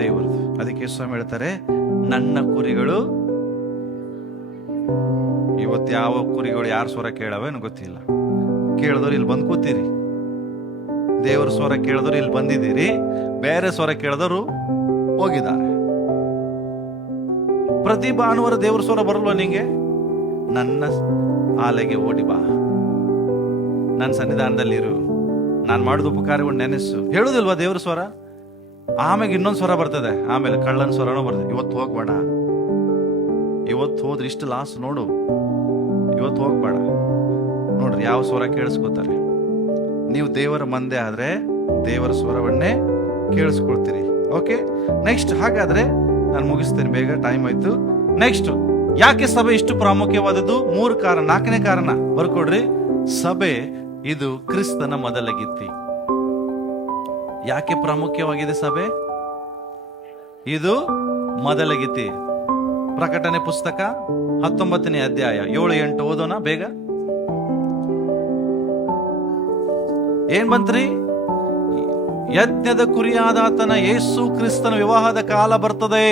ದೇವರದು. ಅದಕ್ಕೆ ಸ್ವಾಮಿ ಹೇಳ್ತಾರೆ, ನನ್ನ ಕುರಿಗಳು. ಇವತ್ತು ಯಾವ ಕುರಿಗಳು ಯಾರ ಸ್ವರ ಕೇಳವೇನು ಗೊತ್ತಿಲ್ಲ. ಕೇಳಿದವ್ರು ಇಲ್ಲಿ ಬಂದು ಕೂತೀರಿ, ದೇವರ ಸ್ವರ ಕೇಳಿದವ್ರು ಇಲ್ಲಿ ಬಂದಿದ್ದೀರಿ, ಬೇರೆ ಸ್ವರ ಕೇಳಿದವರು ಹೋಗಿದ್ದಾರೆ. ಪ್ರತಿ ಭಾನುವಾರ ದೇವರ ಸ್ವರ ಬರಲ್ವ ನಿಂಗೆ? ನನ್ನ ಆಲೆಗೆ ಓಡಿ ಬಾ, ನನ್ನ ಸನ್ನಿಧಾನದಲ್ಲಿರು, ನಾನು ಮಾಡಿದ ಉಪಕಾರವನ್ನು ನೆನೆಸು, ಹೇಳುದಿಲ್ವಾ ದೇವರ ಸ್ವರ? ಆಮೇಲೆ ಇನ್ನೊಂದು ಸ್ವರ ಬರ್ತದೆ, ಆಮೇಲೆ ಕಳ್ಳನ ಸ್ವರನೂ ಬರ್ತದೆ. ಇವತ್ತು ಹೋಗ್ಬೇಡ, ಇವತ್ತು ಹೋದ್ರೆ ಇಷ್ಟು ಲಾಸ್ ನೋಡು, ಇವತ್ತು ಹೋಗ್ಬೇಡ. ನೋಡ್ರಿ ಯಾವ ಸ್ವರ ಕೇಳಿಸ್ಕೊತಾರೆ. ನೀವು ದೇವರ ಮಂದೆ ಆದ್ರೆ ದೇವರ ಸ್ವರವನ್ನೇ ಕೇಳಿಸ್ಕೊಳ್ತೀರಿ. Okay, next. ಹಾಗಾದ್ರೆ ನಾನು ಮುಗಿಸ್ತೇನೆ, ಬೇಗ ಟೈಮ್ ಆಯ್ತು. ನೆಕ್ಸ್ಟ್, ಯಾಕೆ ಸಭೆ ಇಷ್ಟು ಪ್ರಾಮುಖ್ಯವಾದದ್ದು? 3 ಕಾರಣ. 4ನೇ ಕಾರಣ ಬರ್ಕೊಡ್ರಿ. ಸಭೆ ಇದು ಕ್ರಿಸ್ತನ ಮೊದಲ ಗಿತ್ತಿ. ಯಾಕೆ ಪ್ರಾಮುಖ್ಯವಾಗಿದೆ ಸಭೆ? ಇದು ಮೊದಲ ಗಿತ್ತಿ. ಪ್ರಕಟಣೆ ಪುಸ್ತಕ 19ನೇ ಅಧ್ಯಾಯ 7-8 ಓದೋಣ ಬೇಗ. ಏನ್ ಬಂತ್ರಿ? ಯಜ್ಞದ ಕುರಿಯಾದ ಆತನ ಯೇಸು ಕ್ರಿಸ್ತನ ವಿವಾಹದ ಕಾಲ ಬರ್ತದೆ.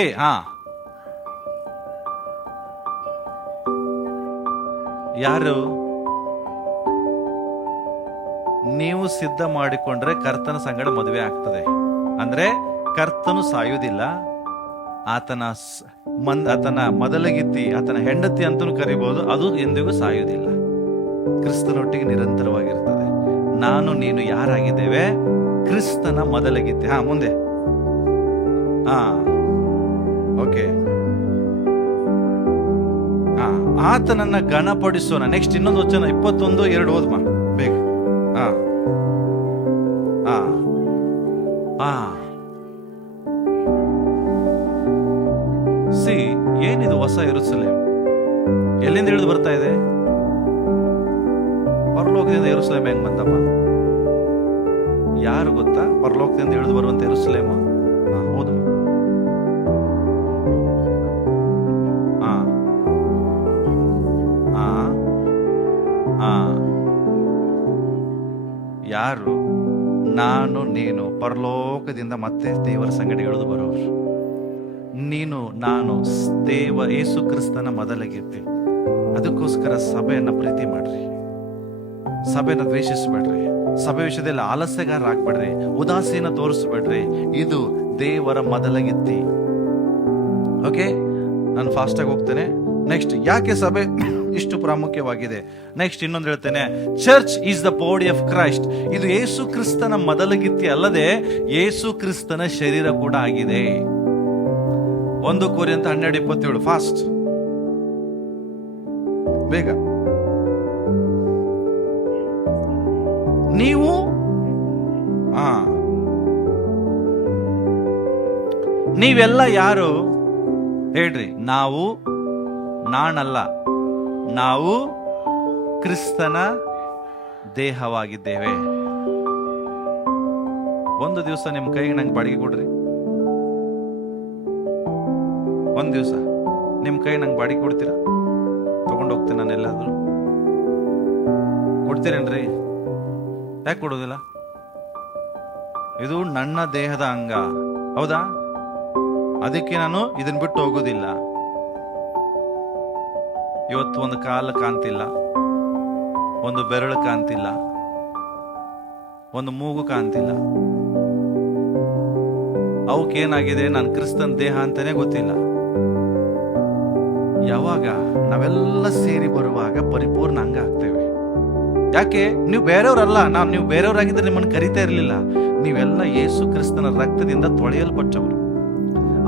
ಯಾರು? ನೀವು ಸಿದ್ಧ ಮಾಡಿಕೊಂಡ್ರೆ ಕರ್ತನ ಸಂಗಡ ಮದುವೆ ಆಗ್ತದೆ. ಅಂದ್ರೆ ಕರ್ತನು ಸಾಯುವುದಿಲ್ಲ. ಆತನ ಮೊದಲಗಿತ್ತಿ, ಆತನ ಹೆಂಡತಿ ಅಂತಲೂ ಕರಿಬಹುದು, ಅದು ಎಂದಿಗೂ ಸಾಯುವುದಿಲ್ಲ. ಕ್ರಿಸ್ತನೊಟ್ಟಿಗೆ ನಿರಂತರವಾಗಿರ್ತದೆ. ನಾನು ನೀನು ಯಾರಾಗಿದ್ದೇವೆ? ಕ್ರಿಸ್ತನ ಮೊದಲಗಿತ್ತಿ. ಮುಂದೆ. ಓಕೆ. ಆತನನ್ನ ಗಣಪಡಿಸೋಣ. ನೆಕ್ಸ್ಟ್ ಇನ್ನೊಂದು ವಚನ 21:2 ಓದ್ಮ ಬೇಗ. ಸಿ, ಏನಿದು ಹೊಸ ಯೆರೂಸಲೇಮ್? ಎಲ್ಲಿಂದ ಇಳಿದು ಬರ್ತಾ ಇದೆ? ಪರಲೋಕದಿಂದ ಯೆರೂಸಲೇಮ್ ಹೆಂಗ್ ಬಂತಪ್ಪ? ಯಾರು ಗೊತ್ತಾ? ಪರಲೋಕದಿಂದ ಇಳಿದು ಬರುವಂತ ಯೆರೂಸಲೇಮ್. ಹೌದು. ಯಾರು? ನಾನು ನೀನು ಪರಲೋಕದಿಂದ ಮತ್ತೆ ದೇವರ ಸಂಗಡಿ ಇಳಿದು ಬರೋರು. ನೀನು ನಾನು ಯೇಸು ಕ್ರಿಸ್ತನ ಮೊದಲಾಗಿರ್ತೀವಿ. ಅದಕ್ಕೋಸ್ಕರ ಸಭೆಯನ್ನ ಪ್ರೀತಿ ಮಾಡ್ರಿ, ಸಭೆನ ದ್ವೇಷಿಸ್ಬೇಡ್ರಿ, ಸಭೆ ವಿಷಯದಲ್ಲಿ ಆಲಸ್ಯಗಾರ ಆಗ್ಬೇಡ್ರಿ, ಉದಾಸೀನ ತೋರಿಸ್ಬೇಡ್ರಿ. ಇದು ದೇವರ ಮೊದಲಾಗಿತ್ತಿ. ಓಕೆ, ನಾನು ಫಾಸ್ಟ್ ಆಗಿ ಹೋಗ್ತೇನೆ. ನೆಕ್ಸ್ಟ್, ಯಾಕೆ ಸಭೆ ಇಷ್ಟು ಪ್ರಾಮುಖ್ಯವಾಗಿದೆ? ನೆಕ್ಸ್ಟ್ ಇನ್ನೊಂದು ಹೇಳ್ತೇನೆ. Church is the body of Christ. ಇದು ಯೇಸು ಕ್ರಿಸ್ತನ ಮೊದಲಗಿತ್ತಿ ಅಲ್ಲದೆ ಯೇಸು ಕ್ರಿಸ್ತನ ಶರೀರ ಕೂಡ ಆಗಿದೆ. 1 ಕೊರಿಂಥ 12:27 ಫಾಸ್ಟ್ ಬೇಗ. ನೀವೆಲ್ಲ ಯಾರು ಹೇಳ್ರಿ? ನಾನಲ್ಲ, ನಾವು ಕ್ರಿಸ್ತನ ದೇಹವಾಗಿದ್ದೇವೆ. ಒಂದು ದಿವಸ ನಿಮ್ ಕೈಗೆ ನಂಗೆ ಬಾಡಿಗೆ ಕೊಡ್ರಿ. ಒಂದ್ ದಿವಸ ನಿಮ್ ಕೈ ನಂಗೆ ಬಾಡಿಗೆ ಕೊಡ್ತೀರಾ? ತಗೊಂಡು ಹೋಗ್ತೀನಿ ನಾನು ಎಲ್ಲಾದ್ರೂ. ಕೊಡ್ತೀರೇನ್ರಿ? ಯಾಕೆ ಕೊಡೋದಿಲ್ಲ? ಇದು ನನ್ನ ದೇಹದ ಅಂಗ, ಹೌದಾ? ಅದಕ್ಕೆ ನಾನು ಇದನ್ನ ಬಿಟ್ಟು ಹೋಗೋದಿಲ್ಲ. ಇವತ್ತು ಒಂದು ಕಾಲು ಕಾಣ್ತಿಲ್ಲ, ಒಂದು ಬೆರಳು ಕಾಣ್ತಿಲ್ಲ, ಒಂದು ಮೂಗು ಕಾಣ್ತಿಲ್ಲ. ಅವಕ್ಕೇನಾಗಿದೆ? ನಾನು ಕ್ರಿಸ್ತನ ದೇಹ ಅಂತಾನೆ ಗೊತ್ತಿಲ್ಲ. ಯಾವಾಗ ನಾವೆಲ್ಲ ಸೇರಿ ಬರುವಾಗ ಪರಿಪೂರ್ಣ ಅಂಗ ಆಗ್ತೇವೆ. ಯಾಕೆ? ನೀವು ಬೇರೆಯವರಲ್ಲ. ನೀವು ಬೇರೆಯವರಾಗಿದ್ರೆ ನಿಮ್ಮನ್ನು ಕರಿತಾ ಇರಲಿಲ್ಲ. ನೀವೆಲ್ಲ ಯೇಸು ಕ್ರಿಸ್ತನ ರಕ್ತದಿಂದ ತೊಳೆಯಲ್ಪಟ್ಟವರು,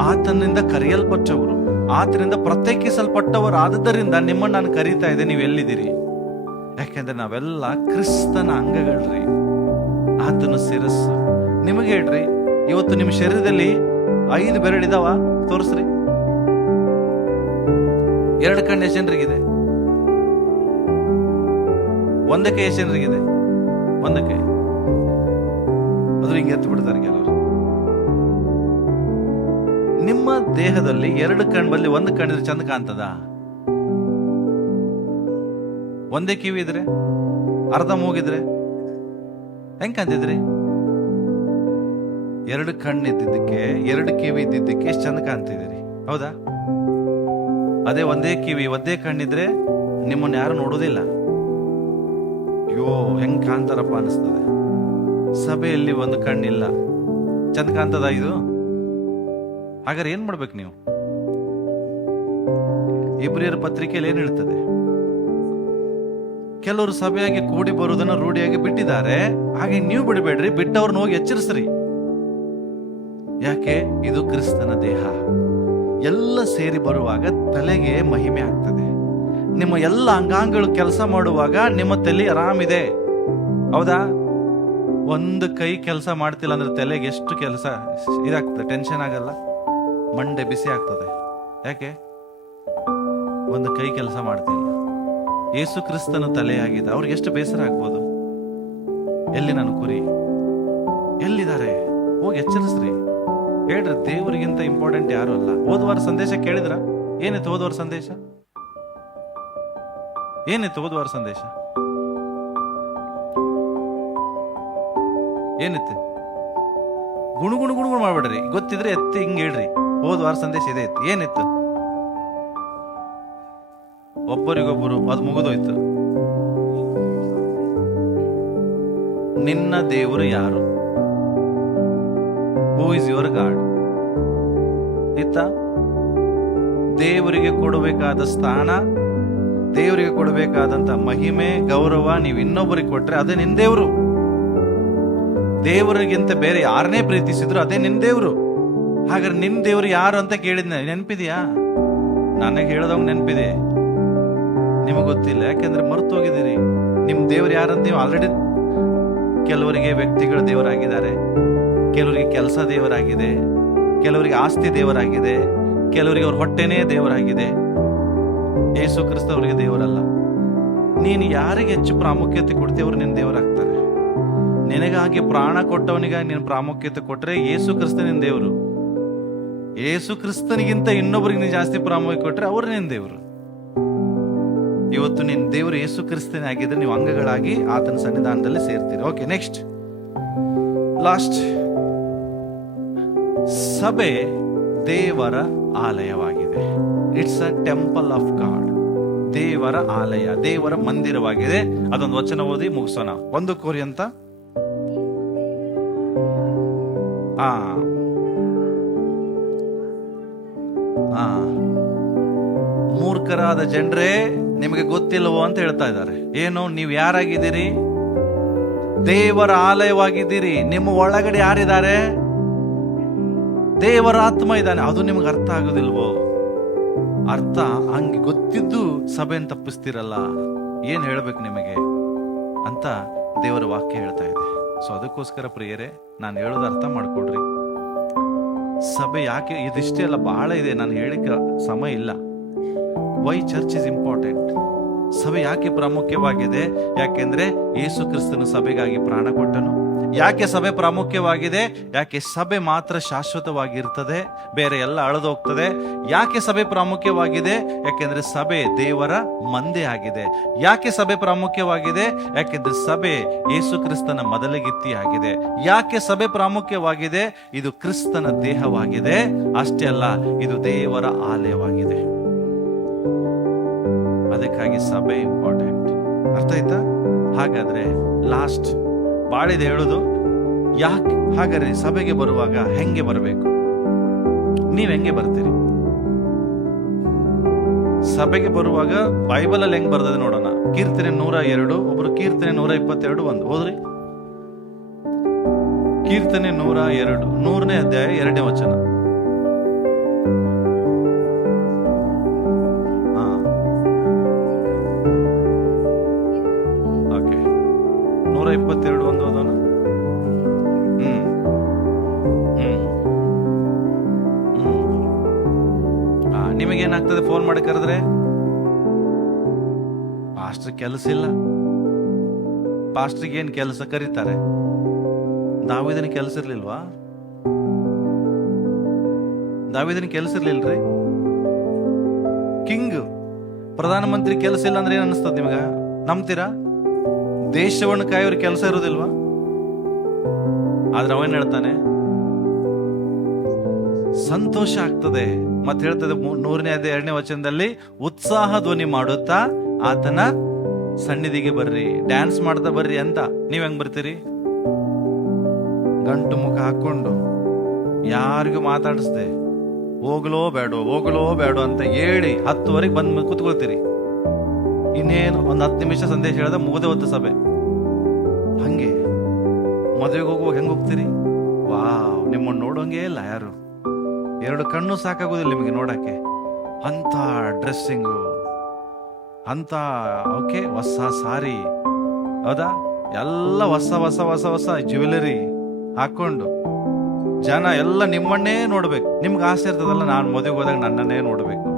ಆತನಿಂದ ಕರೆಯಲ್ಪಟ್ಟವರು, ಆತನಿಂದ ಪ್ರತ್ಯೇಕಿಸಲ್ಪಟ್ಟವರು. ಆದದ್ದರಿಂದ ನಿಮ್ಮನ್ನು ನಾನು ಕರೀತಾ ಇದ್ದೆ. ನೀವು ಎಲ್ಲಿದ್ದೀರಿ? ಯಾಕೆಂದ್ರೆ ನಾವೆಲ್ಲ ಕ್ರಿಸ್ತನ ಅಂಗಗಳ್ರಿ, ಆತನ ಶಿರಸ್ಸು. ನಿಮಗೆ ಹೇಳ್ರಿ, ಇವತ್ತು ನಿಮ್ಮ ಶರೀರದಲ್ಲಿ 5 ಬೆರಳಿದಾವ? ತೋರಿಸ್ರಿ. 2 ಕಣ್ಣು ಎಷ್ಟು ಜನರಿಗಿದೆ? ಒಂದೇ ಕೈ ಎಷ್ಟು ಜನರಿಗಿದೆ? ಒಂದೇ ಕೈ. ಅದ್ರ ಹಿಂಗೆ ಎತ್ತು ಬಿಡ್ತಾರೆ ಕೆಲವರು. ನಿಮ್ಮ ದೇಹದಲ್ಲಿ 2 ಕಣ್ಣು ಬಲ್ಲಿ 1 ಕಣ್ಣಿದ್ರೆ ಚಂದ ಕಾಣ್ತದ? ಒಂದೇ ಕಿವಿ ಇದ್ರೆ, ಅರ್ಧ ಮೂಗಿದ್ರೆ ಹೆಂಗ್ ಕಾಣ್ತಿದ್ರಿ? 2 ಕಣ್ಣು ಇದ್ದಿದ್ದಕ್ಕೆ, 2 ಕಿವಿ ಇದ್ದಿದ್ದಕ್ಕೆ ಎಷ್ಟು ಚಂದ ಕಾಣ್ತಿದ್ದೀರಿ, ಹೌದಾ? ಅದೇ ಒಂದೇ ಕಿವಿ ಒಂದೇ ಕಣ್ಣಿದ್ರೆ ನಿಮ್ಮನ್ನ ಯಾರು ನೋಡೋದಿಲ್ಲ. ಅಯ್ಯೋ ಹೆಂಗ್ ಕಾಣ್ತಾರಪ್ಪ ಅನಿಸ್ತದೆ. ಸಭೆಯಲ್ಲಿ 1 ಕಣ್ಣಿಲ್ಲ, ಚಂದ ಕಾಣ್ತದ ಇದು? ಹಾಗಾದ್ರೆ ಏನ್ ಮಾಡ್ಬೇಕು ನೀವು? ಇಬ್ರಿಯರ ಪತ್ರಿಕೆಯಲ್ಲಿ ಏನ್ ಹೇಳ್ತದೆ? ಕೆಲವರು ಸಭೆಯಾಗಿ ಕೂಡಿ ಬರುವುದನ್ನು ರೂಢಿಯಾಗಿ ಬಿಟ್ಟಿದ್ದಾರೆ, ಹಾಗೆ ನೀವು ಬಿಡಬೇಡ್ರಿ, ಬಿಟ್ಟವ್ರನ್ನ ಹೋಗಿ ಎಚ್ಚರಿಸ್ರಿ. ಯಾಕೆ? ಇದು ಕ್ರಿಸ್ತನ ದೇಹ. ಎಲ್ಲ ಸೇರಿ ಬರುವಾಗ ತಲೆಗೆ ಮಹಿಮೆ ಆಗ್ತದೆ. ನಿಮ್ಮ ಎಲ್ಲ ಅಂಗಾಂಗಗಳು ಕೆಲಸ ಮಾಡುವಾಗ ನಿಮ್ಮ ತಲೆ ಆರಾಮಿದೆ, ಹೌದಾ? ಒಂದು ಕೈ ಕೆಲಸ ಮಾಡ್ತಿಲ್ಲ ಅಂದ್ರೆ ತಲೆಗೆ ಎಷ್ಟು ಕೆಲಸ ಇದಾಗ್ತದೆ, ಟೆನ್ಷನ್ ಆಗಲ್ಲ, ಮಂಡೆ ಬಿಸಿ ಆಗ್ತದೆ. ಯಾಕೆ? ಒಂದು ಕೈ ಕೆಲಸ ಮಾಡ್ತಿಲ್ಲ. ಯೇಸು ಕ್ರಿಸ್ತನ ತಲೆಯಾಗಿದೆ, ಅವ್ರಿಗೆ ಎಷ್ಟು ಬೇಸರ ಆಗ್ಬೋದು. ಎಲ್ಲಿ ನನ್ನ ಕುರಿ, ಎಲ್ಲಿದ್ದಾರೆ? ಹೋಗಿ ಎಚ್ಚರಿಸ್ರಿ, ಹೇಳ್ರಿ. ದೇವರಿಗಿಂತ ಇಂಪಾರ್ಟೆಂಟ್ ಯಾರು ಅಲ್ಲ. ಹೋದ್ವಾರ ಸಂದೇಶ ಕೇಳಿದ್ರ? ಏನಿತ್ತು ಹೋದ್ವಾರ ಸಂದೇಶ? ಏನಿತ್ತು ಹೋದ್ವಾರ ಸಂದೇಶ? ಏನಿತ್ತು? ಗುಣಗುಣ ಮಾಡ್ಬೇಡ್ರಿ, ಗೊತ್ತಿದ್ರೆ ಎತ್ತಿ ಹಿಂಗ್ ಹೇಳ್ರಿ. ಹೋದ್ವಾರ ಸಂದೇಶ ಇದೆ ಇತ್ತು. ಏನಿತ್ತು? ಒಬ್ಬರಿಗೊಬ್ಬರು, ಅದು ಮುಗಿದೋಯ್ತು. ನಿನ್ನ ದೇವರು ಯಾರು? Who is your god? ಇತ್ತ? ದೇವರಿಗೆ ಕೊಡಬೇಕಾದ ಸ್ಥಾನ, ದೇವರಿಗೆ ಕೊಡಬೇಕಾದಂತ ಮಹಿಮೆ, ಗೌರವ ನೀವು ಇನ್ನೊಬ್ಬರಿಗೆ ಕೊಟ್ರೆ ಅದೇ ನಿನ್ ದೇವರು. ದೇವರಿಗಿಂತ ಬೇರೆ ಯಾರನ್ನೇ ಪ್ರೀತಿಸಿದ್ರು ಅದೇ ನಿನ್ ದೇವರು. ಹಾಗಾದ್ರೆ ನಿನ್ ದೇವರು ಯಾರು ಅಂತ ಕೇಳಿದ್ನ, ನೆನಪಿದೆಯಾ? ನನಗೆ ಹೇಳದವಂಗ ನೆನಪಿದೆ, ನಿಮಗೆ ಗೊತ್ತಿಲ್ಲ. ಯಾಕೆಂದ್ರೆ ಮರೆತು ಹೋಗಿದ್ದೀರಿ. ನಿಮ್ ದೇವರು ಯಾರಂತ ನೀವು ಆಲ್ರೆಡಿ. ಕೆಲವರಿಗೆ ವ್ಯಕ್ತಿಗಳ ದೇವರಾಗಿದ್ದಾರೆ, ಕೆಲವರಿಗೆ ಕೆಲಸ ದೇವರಾಗಿದೆ, ಕೆಲವರಿಗೆ ಆಸ್ತಿ ದೇವರಾಗಿದೆ, ಕೆಲವರಿಗೆ ಅವ್ರ ಹೊಟ್ಟೆನೇ ದೇವರಾಗಿದೆ. ಯೇಸು ಕ್ರಿಸ್ತ ಅವರಿಗೆ ದೇವರಲ್ಲ. ನೀನು ಯಾರಿಗೆ ಹೆಚ್ಚು ಪ್ರಾಮುಖ್ಯತೆ ಕೊಡ್ತೀವಿ ಅವ್ರು ನಿನ್ನ ದೇವರಾಗ್ತಾರೆ. ನಿನಗಾಗಿ ಪ್ರಾಣ ಕೊಟ್ಟವನಿಗಾಗಿ ನೀನು ಪ್ರಾಮುಖ್ಯತೆ ಕೊಟ್ರೆ ಯೇಸು ಕ್ರಿಸ್ತ ನಿನ್ನ ದೇವರು. ಯೇಸು ಕ್ರಿಸ್ತನಿಗಿಂತ ಇನ್ನೊಬ್ಬರಿಗೆ ನೀನು ಜಾಸ್ತಿ ಪ್ರಾಮುಖ್ಯತೆ ಕೊಟ್ರೆ ಅವ್ರು ನಿನ್ನ ದೇವರು. ಇವತ್ತು ನಿನ್ನ ದೇವರು ಯೇಸು ಕ್ರಿಸ್ತನೇ ಆಗಿದ್ರೆ ನೀವು ಅಂಗಗಳಾಗಿ ಆತನ ಸನ್ನಿಧಾನದಲ್ಲಿ ಸೇರ್ತೀರಿ. Okay, next last. ಸಭೆ ದೇವರ ಆಲಯವಾಗಿದೆ. It's a temple of God. ದೇವರ ಆಲಯ, ದೇವರ ಮಂದಿರವಾಗಿದೆ. ಅದೊಂದು ವಚನ ಓದಿ ಮುಗಿಸೋಣ. 1 ಕೊರಿಂಥ ಮೂರ್ಖರಾದ ಜನರೇ, ನಿಮಗೆ ಗೊತ್ತಿಲ್ಲವೋ ಅಂತ ಹೇಳ್ತಾ ಇದ್ದಾರೆ. ಏನು? ನೀವು ಯಾರಾಗಿದ್ದೀರಿ? ದೇವರ ಆಲಯವಾಗಿದ್ದೀರಿ. ನಿಮ್ಮ ಒಳಗಡೆ ಯಾರಿದ್ದಾರೆ? ದೇವರ ಆತ್ಮ ಇದ್ದಾನೆ. ಅದು ನಿಮ್ಗೆ ಅರ್ಥ ಆಗೋದಿಲ್ವೋ? ಅರ್ಥ ಹಂಗೆ ಗೊತ್ತಿದ್ದು ಸಭೆಯನ್ನು ತಪ್ಪಿಸ್ತಿರಲ್ಲ. ಏನ್ ಹೇಳ್ಬೇಕು ನಿಮಗೆ ಅಂತ ದೇವರ ವಾಕ್ಯ ಹೇಳ್ತಾ ಇದೆ. ಸೊ ಅದಕ್ಕೋಸ್ಕರ ಪ್ರಿಯರೇ, ನಾನು ಹೇಳೋದು ಅರ್ಥ ಮಾಡ್ಕೊಡ್ರಿ. ಸಭೆ ಯಾಕೆ ಇದಿಷ್ಟೇ ಅಲ್ಲ, ಬಹಳ ಇದೆ, ನಾನು ಹೇಳಿಕ್ಕೆ ಸಮಯ ಇಲ್ಲ. Why church is important. ಸಭೆ ಯಾಕೆ ಪ್ರಾಮುಖ್ಯವಾಗಿದೆ? ಯಾಕೆಂದ್ರೆ ಯೇಸು ಕ್ರಿಸ್ತನು ಸಭೆಗಾಗಿ ಪ್ರಾಣ ಕೊಟ್ಟನು. ಯಾಕೆ ಸಭೆ ಪ್ರಾಮುಖ್ಯವಾಗಿದೆ? ಯಾಕೆ ಸಭೆ ಮಾತ್ರ ಶಾಶ್ವತವಾಗಿರ್ತದೆ, ಬೇರೆ ಎಲ್ಲ ಅಳೆದೋಗ್ತದೆ. ಯಾಕೆ ಸಭೆ ಪ್ರಾಮುಖ್ಯವಾಗಿದೆ? ಯಾಕೆಂದ್ರೆ ಸಭೆ ದೇವರ ಮಂದೆ ಆಗಿದೆ. ಯಾಕೆ ಸಭೆ ಪ್ರಾಮುಖ್ಯವಾಗಿದೆ? ಯಾಕೆಂದ್ರೆ ಸಭೆ ಯೇಸು ಕ್ರಿಸ್ತನ ಮೊದಲಗಿತ್ತಿ ಆಗಿದೆ. ಯಾಕೆ ಸಭೆ ಪ್ರಾಮುಖ್ಯವಾಗಿದೆ? ಇದು ಕ್ರಿಸ್ತನ ದೇಹವಾಗಿದೆ. ಅಷ್ಟೇ ಅಲ್ಲ, ಇದು ದೇವರ ಆಲಯವಾಗಿದೆ. ಅದಕ್ಕಾಗಿ ಸಭೆ ಇಂಪಾರ್ಟೆಂಟ್. ಅರ್ಥ ಆಯ್ತಾ? ಹಾಗಾದ್ರೆ ಲಾಸ್ಟ್ ಬಾಳಿದೆ ಹೇಳುದು. ಯಾಕೆ ಹಾಗಾದ್ರೆ ಸಭೆಗೆ ಬರುವಾಗ ಹೆಂಗೆ ಬರಬೇಕು? ನೀವ್ ಹೆಂಗೆ ಬರ್ತೀರಿ ಸಭೆಗೆ ಬರುವಾಗ? ಬೈಬಲ್ ಅಲ್ಲಿ ಹೆಂಗ್ ಬರ್ತದೆ ನೋಡೋಣ. ಕೀರ್ತನೆ 102, ಒಬ್ರು ಕೀರ್ತನೆ 122 1 ಹೋದ್ರಿ. ಕೀರ್ತನೆ 102, 100ನೇ ಅಧ್ಯಾಯ 2ನೇ ವಚನ. ಓಕೆ, 122 1 ಓದೋಣ. ನಿಮಗೇನಾಗ್ತದೆ? ಫೋನ್ ಮಾಡಿ ಕರೆದ್ರೆ ಅಷ್ಟು ಕೆಲಸ ಇಲ್ಲ, ಪಾಸ್ಟ್ರಿಗೆ ಏನ್ ಕೆಲಸ ಕರೀತಾರೆ? ದಾವೀದನ ಕೆಲಸ ಇರ್ಲಿಲ್ವಾ? ದಾವೀದನ ಕೆಲಸ ಇರ್ಲಿಲ್ರಿ? ಕಿಂಗ್, ಪ್ರಧಾನಮಂತ್ರಿ ಕೆಲಸ ಇಲ್ಲ ಅಂದ್ರೆ ಏನ್ ಅನಿಸ್ತದ ನಿಮಗ? ನಂಬ್ತೀರಾ? ದೇಶವನ್ನು ಕಾಯೋರ್ ಕೆಲಸ ಇರೋದಿಲ್ವಾ? ಆದ್ರೆ ಅವನ್ ಹೇಳ್ತಾನೆ ಸಂತೋಷ ಆಗ್ತದೆ. ಮತ್ತೆ ಹೇಳ್ತದೆ 100ನೇ ಅಧ್ಯಾಯ 2ನೇ ವಚನದಲ್ಲಿ, ಉತ್ಸಾಹ ಧ್ವನಿ ಮಾಡುತ್ತಾ ಆತನ ಸನ್ನಿಧಿಗೆ ಬರ್ರಿ, ಡ್ಯಾನ್ಸ್ ಮಾಡ್ತಾ ಬರ್ರಿ ಅಂತ. ನೀವ್ ಹೆಂಗ್ ಬರ್ತೀರಿ? ಗಂಟು ಮುಖ ಹಾಕೊಂಡು ಯಾರಿಗೂ ಮಾತಾಡಿಸ್ದೆ ಹೋಗ್ಲೋ ಬೇಡೋ ಅಂತ ಹೇಳಿ 10ವರೆಗೆ ಬಂದ್ ಕೂತ್ಕೊಳ್ತೀರಿ. ಇನ್ನೇನು ಒಂದ್ 10 ನಿಮಿಷ ಸಂದೇಶ ಹೇಳಿದ ಮುಗದೆ ಹೊತ್ತು ಸಭೆ. ಹಂಗೆ ಮದುವೆಗೆ ಹೋಗುವಾಗ ಹೆಂಗ್ ಹೋಗ್ತೀರಿ? ವಾವ್, ನಿಮ್ಮನ್ನು ನೋಡೋಂಗೇ ಇಲ್ಲ ಯಾರು. 2 ಕಣ್ಣು ಸಾಕಾಗೋದಿಲ್ಲ ನಿಮಗೆ ನೋಡಕ್ಕೆ. ಅಂತ ಡ್ರೆಸ್ಸಿಂಗು, ಅಂತ ಓಕೆ, ಹೊಸ ಸಾರಿ, ಹೌದಾ, ಎಲ್ಲ ಹೊಸ ಜ್ಯುವೆಲರಿ ಹಾಕೊಂಡು ಜನ ಎಲ್ಲ ನಿಮ್ಮನ್ನೇ ನೋಡ್ಬೇಕು. ನಿಮ್ಗೆ ಆಸೆ ಇರ್ತದಲ್ಲ, ನಾನು ಮದುವೆಗೆ ಹೋದಾಗ ನನ್ನನ್ನೇ ನೋಡ್ಬೇಕು,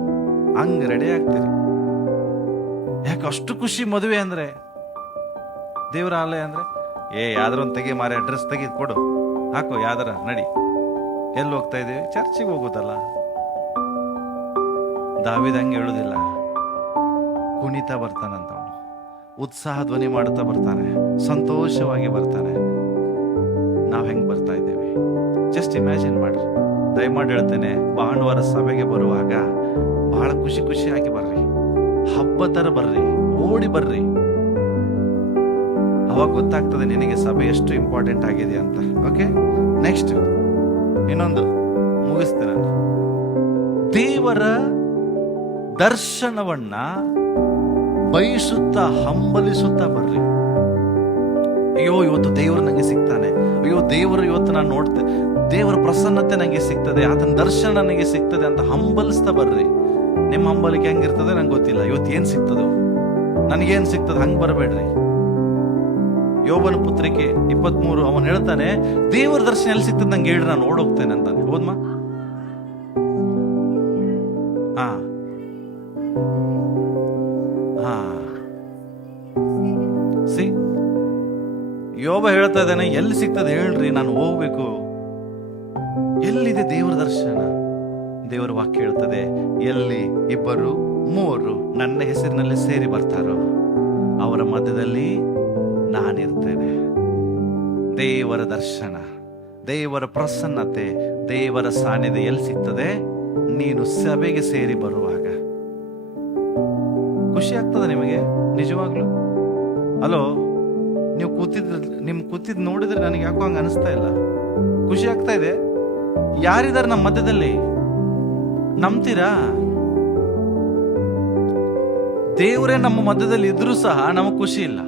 ಹಂಗ ರೆಡಿ ಆಗ್ತೀರಿ. ಯಾಕೆ ಅಷ್ಟು ಖುಷಿ ಮದುವೆ ಅಂದ್ರೆ, ದೇವರ ಆಲಯ ಅಂದ್ರೆ? ಯಾವ್ದಾರ ಒಂದು ತೆಗಿ ಮಾರಿ, ಡ್ರೆಸ್ ತೆಗಿ ಕೊಡು, ಹಾಕೋ, ಯಾವ್ದಾರ ನಡಿ. ಎಲ್ಲಿ ಹೋಗ್ತಾ ಇದೀವಿ? ಚರ್ಚಿಗೆ ಹೋಗುದಲ್ಲ. ದಾವೀದ ಹಂಗೆ ಹೇಳುದಿಲ್ಲ, ಕುಣಿತಾ ಬರ್ತಾನಂತ. ಅವನು ಉತ್ಸಾಹ ಧ್ವನಿ ಮಾಡುತ್ತಾ ಬರ್ತಾನೆ, ಸಂತೋಷವಾಗಿ ಬರ್ತಾನೆ. ನಾವ್ ಹೆಂಗ್ ಬರ್ತಾ ಇದ್ದೇವೆ? ಜಸ್ಟ್ ಇಮ್ಯಾಜಿನ್ ಮಾಡ್ರಿ. ದಯಮಾಡಿ ಹೇಳ್ತೇನೆ, ಭಾನುವಾರ ಸಭೆಗೆ ಬರುವಾಗ ಬಹಳ ಖುಷಿಯಾಗಿ ಬರ್ರಿ, ಹಬ್ಬ ತರ ಬರ್ರಿ, ಓಡಿ ಬರ್ರಿ. ಅವಾಗ ಗೊತ್ತಾಗ್ತದೆ ನಿನಗೆ ಸಭೆ ಎಷ್ಟು ಇಂಪಾರ್ಟೆಂಟ್ ಆಗಿದೆ ಅಂತ. ಓಕೆ, ನೆಕ್ಸ್ಟ್ ಇನ್ನೊಂದು ಮುಗಿಸ್ತೇನೆ ನಾನು. ದೇವರ ದರ್ಶನವನ್ನ ಬಯಸುತ್ತಾ ಹಂಬಲಿಸುತ್ತಾ ಬರ್ರಿ. ಅಯ್ಯೋ, ಇವತ್ತು ದೇವರು ನಂಗೆ ಸಿಗ್ತಾನೆ, ಅಯ್ಯೋ ದೇವರು ಇವತ್ತು ನಾನು ನೋಡ್ತೇನೆ, ದೇವರ ಪ್ರಸನ್ನತೆ ನಂಗೆ ಸಿಗ್ತದೆ, ಆತನ ದರ್ಶನ ನನಗೆ ಸಿಗ್ತದೆ ಅಂತ ಹಂಬಲಿಸ್ತಾ ಬರ್ರಿ. ನಿಮ್ಮ ಹಂಬಲಿಕೆ ಹೆಂಗಿರ್ತದೆ ನಂಗೆ ಗೊತ್ತಿಲ್ಲ. ಇವತ್ತು ಏನ್ ಸಿಗ್ತದೋ, ನನಗೇನ್ ಸಿಗ್ತದೆ, ಹಂಗ್ ಬರಬೇಡ್ರಿ. ಯೋಬನ ಪುತ್ರಿಕೆ 23 ಅವನು ಹೇಳ್ತಾನೆ, ದೇವರ ದರ್ಶನ ಎಲ್ಲಿ ಸಿಗ್ತದೆ ನಂಗೆ ಹೇಳ್ರಿ, ನಾನು ಓಡೋಗ್ತೇನೆ ಅಂತಾನೆ. ಹೋದ್ಮಾ? ಸಿ, ಯೋಬ ಹೇಳ್ತಾ ಇದ್ದಾನೆ, ಎಲ್ಲಿ ಸಿಗ್ತದೆ ಹೇಳ್ರಿ, ನಾನು ಹೋಗ್ಬೇಕು. ಎಲ್ಲಿದೆ ದೇವರ ದರ್ಶನ? ದೇವರ ವಾಕ್ಯ ಹೇಳ್ತದೆ, ಎಲ್ಲಿ 2, 3 ನನ್ನ ಹೆಸರಿನಲ್ಲಿ ಸೇರಿ ಬರ್ತಾರೋ ಅವರ ಮಧ್ಯದಲ್ಲಿ ನಾನಿರ್ತೇನೆ. ದೇವರ ದರ್ಶನ, ದೇವರ ಪ್ರಸನ್ನತೆ, ದೇವರ ಸಾನ್ನಿಧ್ಯ ಎಲ್ಲಿ ಸಿಗ್ತದೆ? ನೀನು ಸಭೆಗೆ ಸೇರಿ ಬರುವಾಗ. ಖುಷಿ ಆಗ್ತದೆ ನಿಮಗೆ ನಿಜವಾಗ್ಲು? ಹಲೋ, ನೀವು ಕೂತಿದ್ ನೋಡಿದ್ರೆ ನನಗೆ ಯಾಕೋ ಹಂಗ ಅನಿಸ್ತಾ ಇಲ್ಲ. ಖುಷಿ ಆಗ್ತಾ ಇದೆ. ಯಾರಿದ್ದಾರೆ ನಮ್ಮ ಮಧ್ಯದಲ್ಲಿ? ನಂಬ್ತೀರಾ? ದೇವರೇ ನಮ್ಮ ಮಧ್ಯದಲ್ಲಿ ಇದ್ರೂ ಸಹ ನಮಗ್ ಖುಷಿ ಇಲ್ಲ.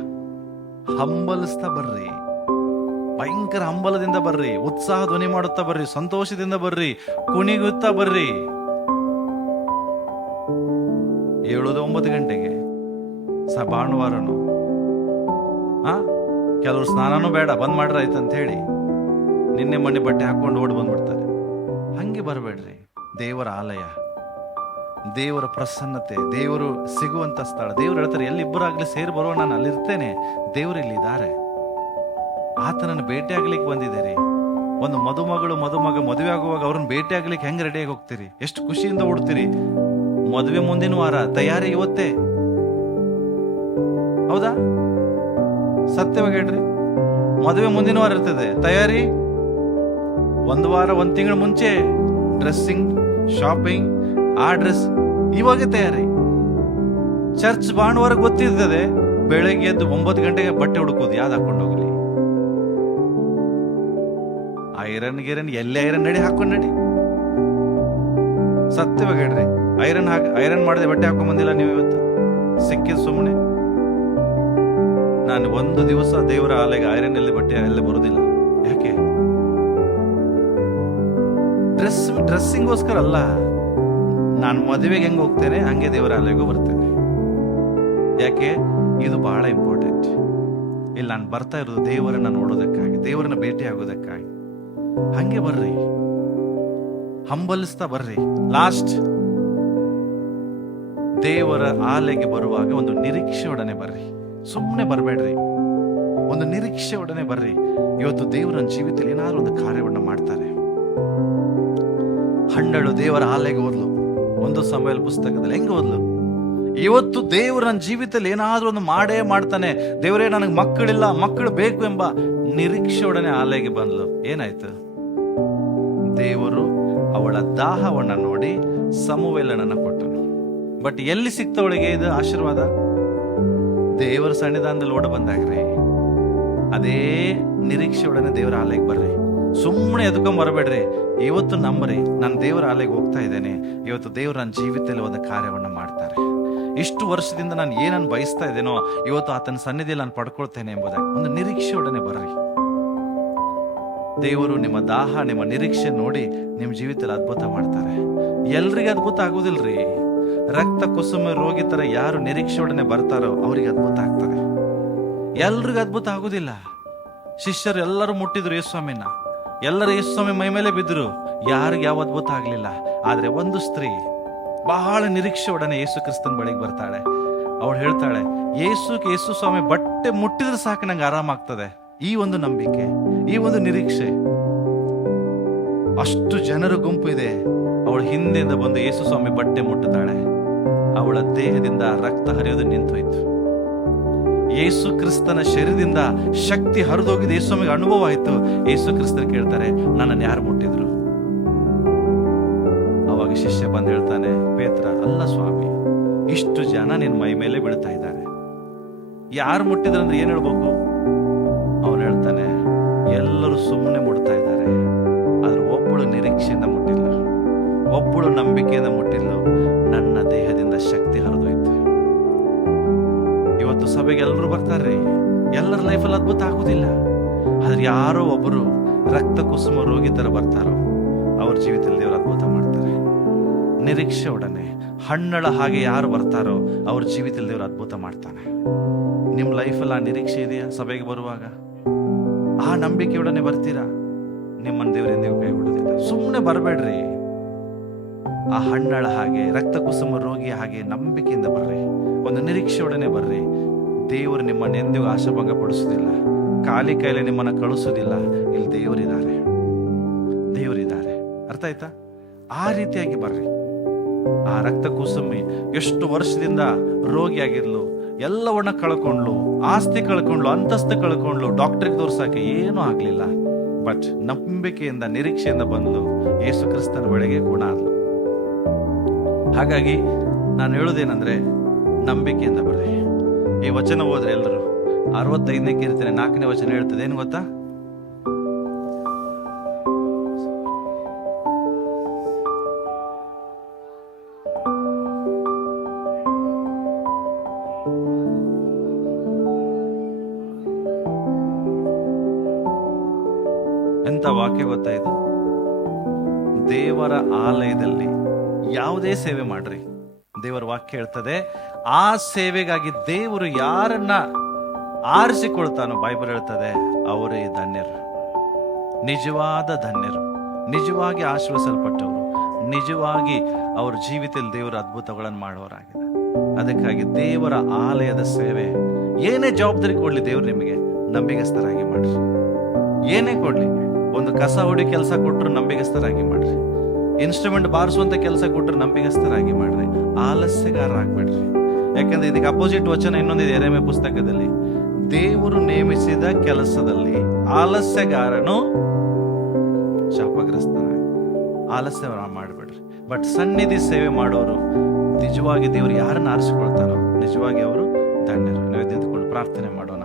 ಹಂಬಲಿಸ್ತಾ ಬರ್ರಿ, ಭಯಂಕರ ಹಂಬಲದಿಂದ ಬರ್ರಿ, ಉತ್ಸಾಹ ಧ್ವನಿ ಮಾಡುತ್ತಾ ಬರ್ರಿ, ಸಂತೋಷದಿಂದ ಬರ್ರಿ, ಕುಣಿಗುತ್ತಾ ಬರ್ರಿ. 7-9 ಗಂಟೆಗೆ ಭಾನುವಾರನು ಕೆಲವರು ಸ್ನಾನನೂ ಬೇಡ, ಬಂದ್ ಮಾಡ್ರ ಆಯ್ತು ಅಂತ ಹೇಳಿ ನಿನ್ನೆ ಮಣ್ಣಿ ಬಟ್ಟೆ ಹಾಕೊಂಡು ಓಡಿ ಬಂದ್ಬಿಡ್ತಾರೆ. ಹಂಗೆ ಬರಬೇಡ್ರಿ. ದೇವರ ಆಲಯ, ದೇವರ ಪ್ರಸನ್ನತೆ, ದೇವರು ಸಿಗುವಂತ ಸ್ಥಳ. ದೇವರು ಹೇಳ್ತಾರೆ, ಎಲ್ಲಿ ಇಬ್ಬರಾಗ್ಲಿ ಸೇರಿ ಬರುವ, ನಾನು ಅಲ್ಲಿರ್ತೇನೆ. ದೇವರು ಇಲ್ಲಿದ್ದಾರೆ. ಆತನನ್ನು ಭೇಟಿ ಆಗ್ಲಿಕ್ಕೆ ಬಂದಿದ್ದೀರಿ. ಒಂದು ಮದುಮಗ ಮದುವೆ ಆಗುವಾಗ ಅವ್ರನ್ನ ಭೇಟಿ ಆಗ್ಲಿಕ್ಕೆ ಹೆಂಗ್ ರೆಡಿಯಾಗಿ ಹೋಗ್ತೀರಿ? ಎಷ್ಟು ಖುಷಿಯಿಂದ ಓಡ್ತೀರಿ. ಮದುವೆ ಮುಂದಿನ ವಾರ, ತಯಾರಿ ಇವತ್ತೇ. ಹೌದಾ? ಸತ್ಯವಾಗಿ ಹೇಳ್ರಿ. ಮದುವೆ ಮುಂದಿನ ವಾರ ಇರ್ತದೆ, ತಯಾರಿ 1 ವಾರ 1 ತಿಂಗಳ ಮುಂಚೆ ಡ್ರೆಸ್ಸಿಂಗ್, ಶಾಪಿಂಗ್, ಆ ಡ್ರೆಸ್ ಇವಾಗ ತಯಾರಿ. ಚರ್ಚ್ ಭಾನುವಾರ ಗೊತ್ತಿರ್ತದೆ, ಬೆಳಗ್ಗೆ ಎದ್ದು 9 ಗಂಟೆಗೆ ಬಟ್ಟೆ ಹುಡುಕೋದು, ಯಾವ್ದು ಹಾಕೊಂಡು ಹೋಗ್ಲಿ. ಐರನ್ ಎಲ್ಲಿ ಐರನ್ ನಡಿ, ಹಾಕೊಂಡ್ ನಡಿ. ಸತ್ಯವಾಗಿ ಹೇಳ್ರಿ, ಐರನ್ ಮಾಡದೆ ಬಟ್ಟೆ ಹಾಕೊಂಡ್ ಬಂದಿಲ್ಲ ನೀವು ಇವತ್ತು, ಸಿಕ್ಕಿದ್ ಸುಮ್ಮನೆ. ನಾನು ಒಂದು ದಿವಸ ದೇವರ ಆಲೆಗೆ ಐರನ್ ಎಲ್ಲಿ ಬಟ್ಟೆ ಎಲ್ಲ ಬರುದಿಲ್ಲ. ಯಾಕೆ? ಡ್ರೆಸ್ಸಿಂಗೋಸ್ಕರ ಅಲ್ಲ. ನಾನು ಮದುವೆಗೆ ಹೆಂಗ್ ಹೋಗ್ತೇನೆ ಹಂಗೆ ದೇವರ ಆಲೆಗೂ ಬರ್ತೇನೆ. ಯಾಕೆ? ಇದು ಬಹಳ ಇಂಪಾರ್ಟೆಂಟ್. ಇಲ್ಲಿ ನಾನು ಬರ್ತಾ ಇರೋದು ದೇವರನ್ನ ನೋಡೋದಕ್ಕಾಗಿ, ದೇವರನ್ನ ಭೇಟಿ ಆಗೋದಕ್ಕಾಗಿ. ಹಂಗೆ ಬರ್ರಿ, ಹಂಬಲಿಸ್ತಾ ಬರ್ರಿ. ಲಾಸ್ಟ್, ದೇವರ ಆಲೆಗೆ ಬರುವಾಗ ಒಂದು ನಿರೀಕ್ಷೆಯೊಡನೆ ಬರ್ರಿ. ಸುಮ್ಮನೆ ಬರಬೇಡ್ರಿ. ಒಂದು ನಿರೀಕ್ಷೆಯೊಡನೆ ಬರ್ರಿ. ಇವತ್ತು ದೇವರು ನನ್ನ ಜೀವಿತದಲ್ಲಿ ಏನಾದ್ರು ಒಂದು ಕಾರ್ಯವನ್ನು ಮಾಡ್ತಾರೆ. ಹಣ್ಣಳು ದೇವರ ಆಲೆಗೆ ಹೋದ್ಲು. 1 ಸಮುವೇಲ ಪುಸ್ತಕದಲ್ಲಿ ಹೆಂಗೆ ಹೋದ್ಲು? ಇವತ್ತು ದೇವರು ನನ್ನ ಜೀವಿತದಲ್ಲಿ ಏನಾದ್ರೂ ಒಂದು ಮಾಡೇ ಮಾಡ್ತಾನೆ. ದೇವರೇ, ನನಗೆ ಮಕ್ಕಳಿಲ್ಲ, ಮಕ್ಕಳು ಬೇಕು ಎಂಬ ನಿರೀಕ್ಷೆಯೊಡನೆ ಆಲೆಗೆ ಬಂದ್ಲು. ಏನಾಯ್ತು? ದೇವರು ಅವಳ ದಾಹವನ್ನ ನೋಡಿ ಸಮುವೇಲನನ್ನ ಕೊಟ್ಟನು. ಬಟ್ ಎಲ್ಲಿ ಸಿಕ್ತವಳಿಗೆ ಇದು ಆಶೀರ್ವಾದ? ದೇವರ ಸನ್ನಿಧಾನದಲ್ಲಿ ಓಡ ಬಂದಾಗ್ರಿ. ಅದೇ ನಿರೀಕ್ಷೆಯೊಡನೆ ದೇವರ ಆಲೆಗೆ ಬರ್ರಿ. ಸುಮ್ಮನೆ ಎದ್ಕೊಂಡ್ ಬರಬೇಡ್ರಿ. ಇವತ್ತು ನಂಬರಿ, ನಾನು ದೇವರ ಆಲೆಗೆ ಹೋಗ್ತಾ ಇದ್ದೇನೆ. ಇವತ್ತು ದೇವರು ನನ್ನ ಜೀವಿತದಲ್ಲಿ ಒಂದು ಕಾರ್ಯವನ್ನು ಮಾಡ್ತಾರೆ. ಇಷ್ಟು ವರ್ಷದಿಂದ ನಾನು ಏನನ್ನು ಬಯಸ್ತಾ ಇದ್ದೇನೋ ಇವತ್ತು ಆತನ ಸನ್ನಿಧಿಯಲ್ಲಿ ನಾನು ಪಡ್ಕೊಳ್ತೇನೆ ಎಂಬುದಾಗಿ ಒಂದು ನಿರೀಕ್ಷೆಯೊಡನೆ ಬರ್ರಿ. ದೇವರು ನಿಮ್ಮ ದಾಹ, ನಿಮ್ಮ ನಿರೀಕ್ಷೆ ನೋಡಿ ನಿಮ್ಮ ಜೀವಿತದಲ್ಲಿ ಅದ್ಭುತ ಮಾಡ್ತಾರೆ. ಎಲ್ರಿಗೆ ಅದ್ಭುತ ಆಗುದಿಲ್ರಿ. ರಕ್ತ ಕುಸುಮ ರೋಗಿ ತರ ಯಾರು ನಿರೀಕ್ಷೆಯೊಡನೆ ಬರ್ತಾರೋ ಅವರಿಗೆ ಅದ್ಭುತ ಆಗ್ತದೆ. ಎಲ್ರಿಗೂ ಅದ್ಭುತ ಆಗುದಿಲ್ಲ. ಶಿಷ್ಯರು ಎಲ್ಲರೂ ಮುಟ್ಟಿದ್ರು ಯೇಸುಸ್ವಾಮಿನ, ಎಲ್ಲರೂ ಯೇಸುಸ್ವಾಮಿ ಮೈ ಮೇಲೆ ಬಿದ್ದರು, ಯಾರಿಗೆ ಯಾವ ಅದ್ಭುತ ಆಗ್ಲಿಲ್ಲ. ಆದ್ರೆ ಒಂದು ಸ್ತ್ರೀ ಬಹಳ ನಿರೀಕ್ಷೆಯೊಡನೆ ಯೇಸು ಕ್ರಿಸ್ತನ ಬಳಿಗೆ ಬರ್ತಾಳೆ. ಅವಳು ಹೇಳ್ತಾಳೆ, ಯೇಸು ಸ್ವಾಮಿ ಬಟ್ಟೆ ಮುಟ್ಟಿದ್ರೆ ಸಾಕು ನಂಗೆ ಆರಾಮಾಗ್ತದೆ. ಈ ಒಂದು ನಂಬಿಕೆ, ಈ ಒಂದು ನಿರೀಕ್ಷೆ. ಅಷ್ಟು ಜನರ ಗುಂಪು ಇದೆ. ಅವಳು ಹಿಂದೆಯಿಂದ ಬಂದು ಯೇಸು ಸ್ವಾಮಿ ಬಟ್ಟೆ ಮುಟ್ಟುತ್ತಾಳೆ. ಅವಳ ದೇಹದಿಂದ ರಕ್ತ ಹರಿಯೋದು ನಿಂತೋಯ್ತು. ಯೇಸು ಕ್ರಿಸ್ತನ ಶರೀರದಿಂದ ಶಕ್ತಿ ಹರಿದೋಗಿದ್ದು ಯೇಸು ಸ್ವಾಮಿಗೆ ಅನುಭವ ಆಯ್ತು. ಯೇಸು ಕ್ರಿಸ್ತನ ಕೇಳ್ತಾರೆ, ನನ್ನನ್ನು ಯಾರು ಮುಟ್ಟಿದ್ರು? ಅವಾಗ ಶಿಷ್ಯ ಬಂದು ಹೇಳ್ತಾನೆ, ಪೇತ್ರ, ಅಲ್ಲ ಸ್ವಾಮಿ, ಇಷ್ಟು ಜನ ನಿನ್ನ ಮೈ ಮೇಲೆ ಬೀಳ್ತಾ ಇದ್ದಾರೆ, ಯಾರು ಮುಟ್ಟಿದ್ರು ಅಂದ್ರೆ ಏನ್ ಹೇಳ್ಬೇಕು? ಅವನು ಹೇಳ್ತಾನೆ, ಎಲ್ಲರೂ ಸುಮ್ಮನೆ ಮುಟ್ತಾ ಇದ್ದಾರೆ, ಆದ್ರೆ ಒಬ್ಬಳು ನಿರೀಕ್ಷೆಯಿಂದ ಮುಟ್ಟಿಲ್ಲ, ಒಬ್ಬಳು ನಂಬಿಕೆಯಿಂದ ಮುಟ್ಟಿಲ್ಲ. ನನ್ನ ದೇಹದಿಂದ ಶಕ್ತಿ ಹರಿದೋಯ್ತು. ಇವತ್ತು ಸಭೆಗೆ ಎಲ್ಲರೂ ಬರ್ತಾರೆ. ಎಲ್ಲರ ಲೈಫಲ್ಲಿ ಅದ್ಭುತ ಆಗುದಿಲ್ಲ. ಆದ್ರೆ ಯಾರೋ ಒಬ್ಬರು ರಕ್ತ ಕುಸುಮ ರೋಗಿ ತರ ಬರ್ತಾರೋ ಅವ್ರ ಜೀವಿತದಲ್ಲಿ ದೇವರು ಅದ್ಭುತ ಮಾಡ್ತಾರೆ. ನಿರೀಕ್ಷೆ ಒಡನೆ ಹಣ್ಣಳ ಹಾಗೆ ಯಾರು ಬರ್ತಾರೋ ಅವ್ರ ಜೀವಿತದಲ್ಲಿ ದೇವರು ಅದ್ಭುತ ಮಾಡ್ತಾನೆ. ನಿಮ್ ಲೈಫಲ್ಲಿ ಆ ನಿರೀಕ್ಷೆ ಇದೆಯಾ? ಸಭೆಗೆ ಬರುವಾಗ ಆ ನಂಬಿಕೆಯೊಡನೆ ಬರ್ತೀರಾ? ನಿಮ್ಮನ್ನು ದೇವರಿಂದ ನೀವು ಕೈ ಬಿಡುವುದಿಲ್ಲ. ಸುಮ್ಮನೆ ಬರಬೇಡ್ರಿ. ಆ ಹಣ್ಣಳ ಹಾಗೆ, ರಕ್ತ ಕುಸುಮ ರೋಗಿಯ ಹಾಗೆ ನಂಬಿಕೆಯಿಂದ ಬರ್ರಿ. ಒಂದು ನಿರೀಕ್ಷೆಯೊಡನೆ ಬರ್ರಿ. ದೇವರು ನಿಮ್ಮನ್ನು ಎಂದಿಗೂ ಆಶಾಭಂಗ ಪಡಿಸುವುದಿಲ್ಲ. ಖಾಲಿ ಕೈಲಿ ನಿಮ್ಮನ್ನು ಕಳಿಸೋದಿಲ್ಲ. ಇಲ್ಲಿ ದೇವರಿದ್ದಾರೆ, ದೇವರಿದ್ದಾರೆ. ಅರ್ಥ ಆಯ್ತಾ? ಆ ರೀತಿಯಾಗಿ ಬರ್ರಿ. ಆ ರಕ್ತ ಕುಸುಮಿ ಎಷ್ಟು ವರ್ಷದಿಂದ ರೋಗಿಯಾಗಿರ್ಲು, ಎಲ್ಲವನ್ನ ಕಳ್ಕೊಂಡ್ಲು, ಆಸ್ತಿ ಕಳ್ಕೊಂಡ್ಲು, ಅಂತಸ್ತು ಕಳ್ಕೊಂಡ್ಲು, ಡಾಕ್ಟರ್ಗೆ ತೋರ್ಸಕ್ಕೆ ಏನೂ ಆಗ್ಲಿಲ್ಲ. ಬಟ್ ನಂಬಿಕೆಯಿಂದ ನಿರೀಕ್ಷೆಯಿಂದ ಬಂದ್ಲು, ಯೇಸು ಕ್ರಿಸ್ತನ ಬಳಿಗೆ ಗುಣ ಆದ್ಲು. ಹಾಗಾಗಿ ನಾನು ಹೇಳುವುದೇನಂದ್ರೆ, ನಂಬಿಕೆಯಿಂದ ಬರ್ರಿ. ಈ ವಚನ ಹೋದ್ರೆ ಎಲ್ಲರೂ 65ನೇ ಕೀರ್ತನೆ 4ನೇ ವಚನ ಹೇಳ್ತದೆ. ಏನು ಗೊತ್ತಾ? ಎಂತ ವಾಕ್ಯ ಗೊತ್ತಾ ಇದು? ದೇವರ ಆಲಯದಲ್ಲಿ ಯಾವುದೇ ಸೇವೆ ಮಾಡ್ರಿ, ದೇವರ ವಾಕ್ಯ ಹೇಳ್ತದೆ, ಆ ಸೇವೆಗಾಗಿ ದೇವರು ಯಾರನ್ನ ಆರಿಸಿಕೊಳ್ತಾನೋ ಬೈಬಲ್ ಹೇಳ್ತದೆ, ಅವರೇ ಧನ್ಯರು, ನಿಜವಾದ ಧನ್ಯರು, ನಿಜವಾಗಿ ಆಶೀರ್ವದಿಸಲ್ಪಟ್ಟವರು, ನಿಜವಾಗಿ ಅವ್ರ ಜೀವಿತದಲ್ಲಿ ದೇವರ ಅದ್ಭುತಗಳನ್ನು ಮಾಡೋರಾಗಿದೆ. ಅದಕ್ಕಾಗಿ ದೇವರ ಆಲಯದ ಸೇವೆ, ಏನೇ ಜವಾಬ್ದಾರಿ ಕೊಡ್ಲಿ ದೇವ್ರು ನಿಮಗೆ, ನಂಬಿಗಸ್ತರಾಗಿ ಮಾಡ್ರಿ. ಏನೇ ಕೊಡ್ಲಿ, ಒಂದು ಕಸ ಹೊಡಿ ಕೆಲಸ ಕೊಟ್ಟರು ನಂಬಿಗಸ್ತರಾಗಿ ಮಾಡ್ರಿ. ಇನ್ಸ್ಟ್ರೂಮೆಂಟ್ ಬಾರಿಸುವಂತ ಕೆಲಸ ಕೊಟ್ಟರು ನಂಬಿಗಸ್ತರಾಗಿ ಮಾಡ್ರಿ. ಆಲಸ್ಯಗಾರರಾಗ್ಬೇಡ್ರಿ. ಯಾಕಂದ್ರೆ ಇದಕ್ಕೆ ಅಪೋಸಿಟ್ ವಚನ ಇನ್ನೊಂದಿದೆ ಯೆರೆಮೀಯ ಪುಸ್ತಕದಲ್ಲಿ, ದೇವರು ನೇಮಿಸಿದ ಕೆಲಸದಲ್ಲಿ ಆಲಸ್ಯಗಾರನು ಶಾಪಗ್ರಸ್ತನ. ಆಲಸ್ಯ ಮಾಡಬೇಡ್ರಿ. ಬಟ್ ಸನ್ನಿಧಿ ಸೇವೆ ಮಾಡೋರು, ನಿಜವಾಗಿ ದೇವರು ಯಾರನ್ನ ಆರಿಸಿಕೊಳ್ತಾರೋ ನಿಜವಾಗಿ ಅವರು ಧನ್ಯರು. ನಾವು ನಿಂತುಕೊಂಡು ಪ್ರಾರ್ಥನೆ ಮಾಡೋಣ.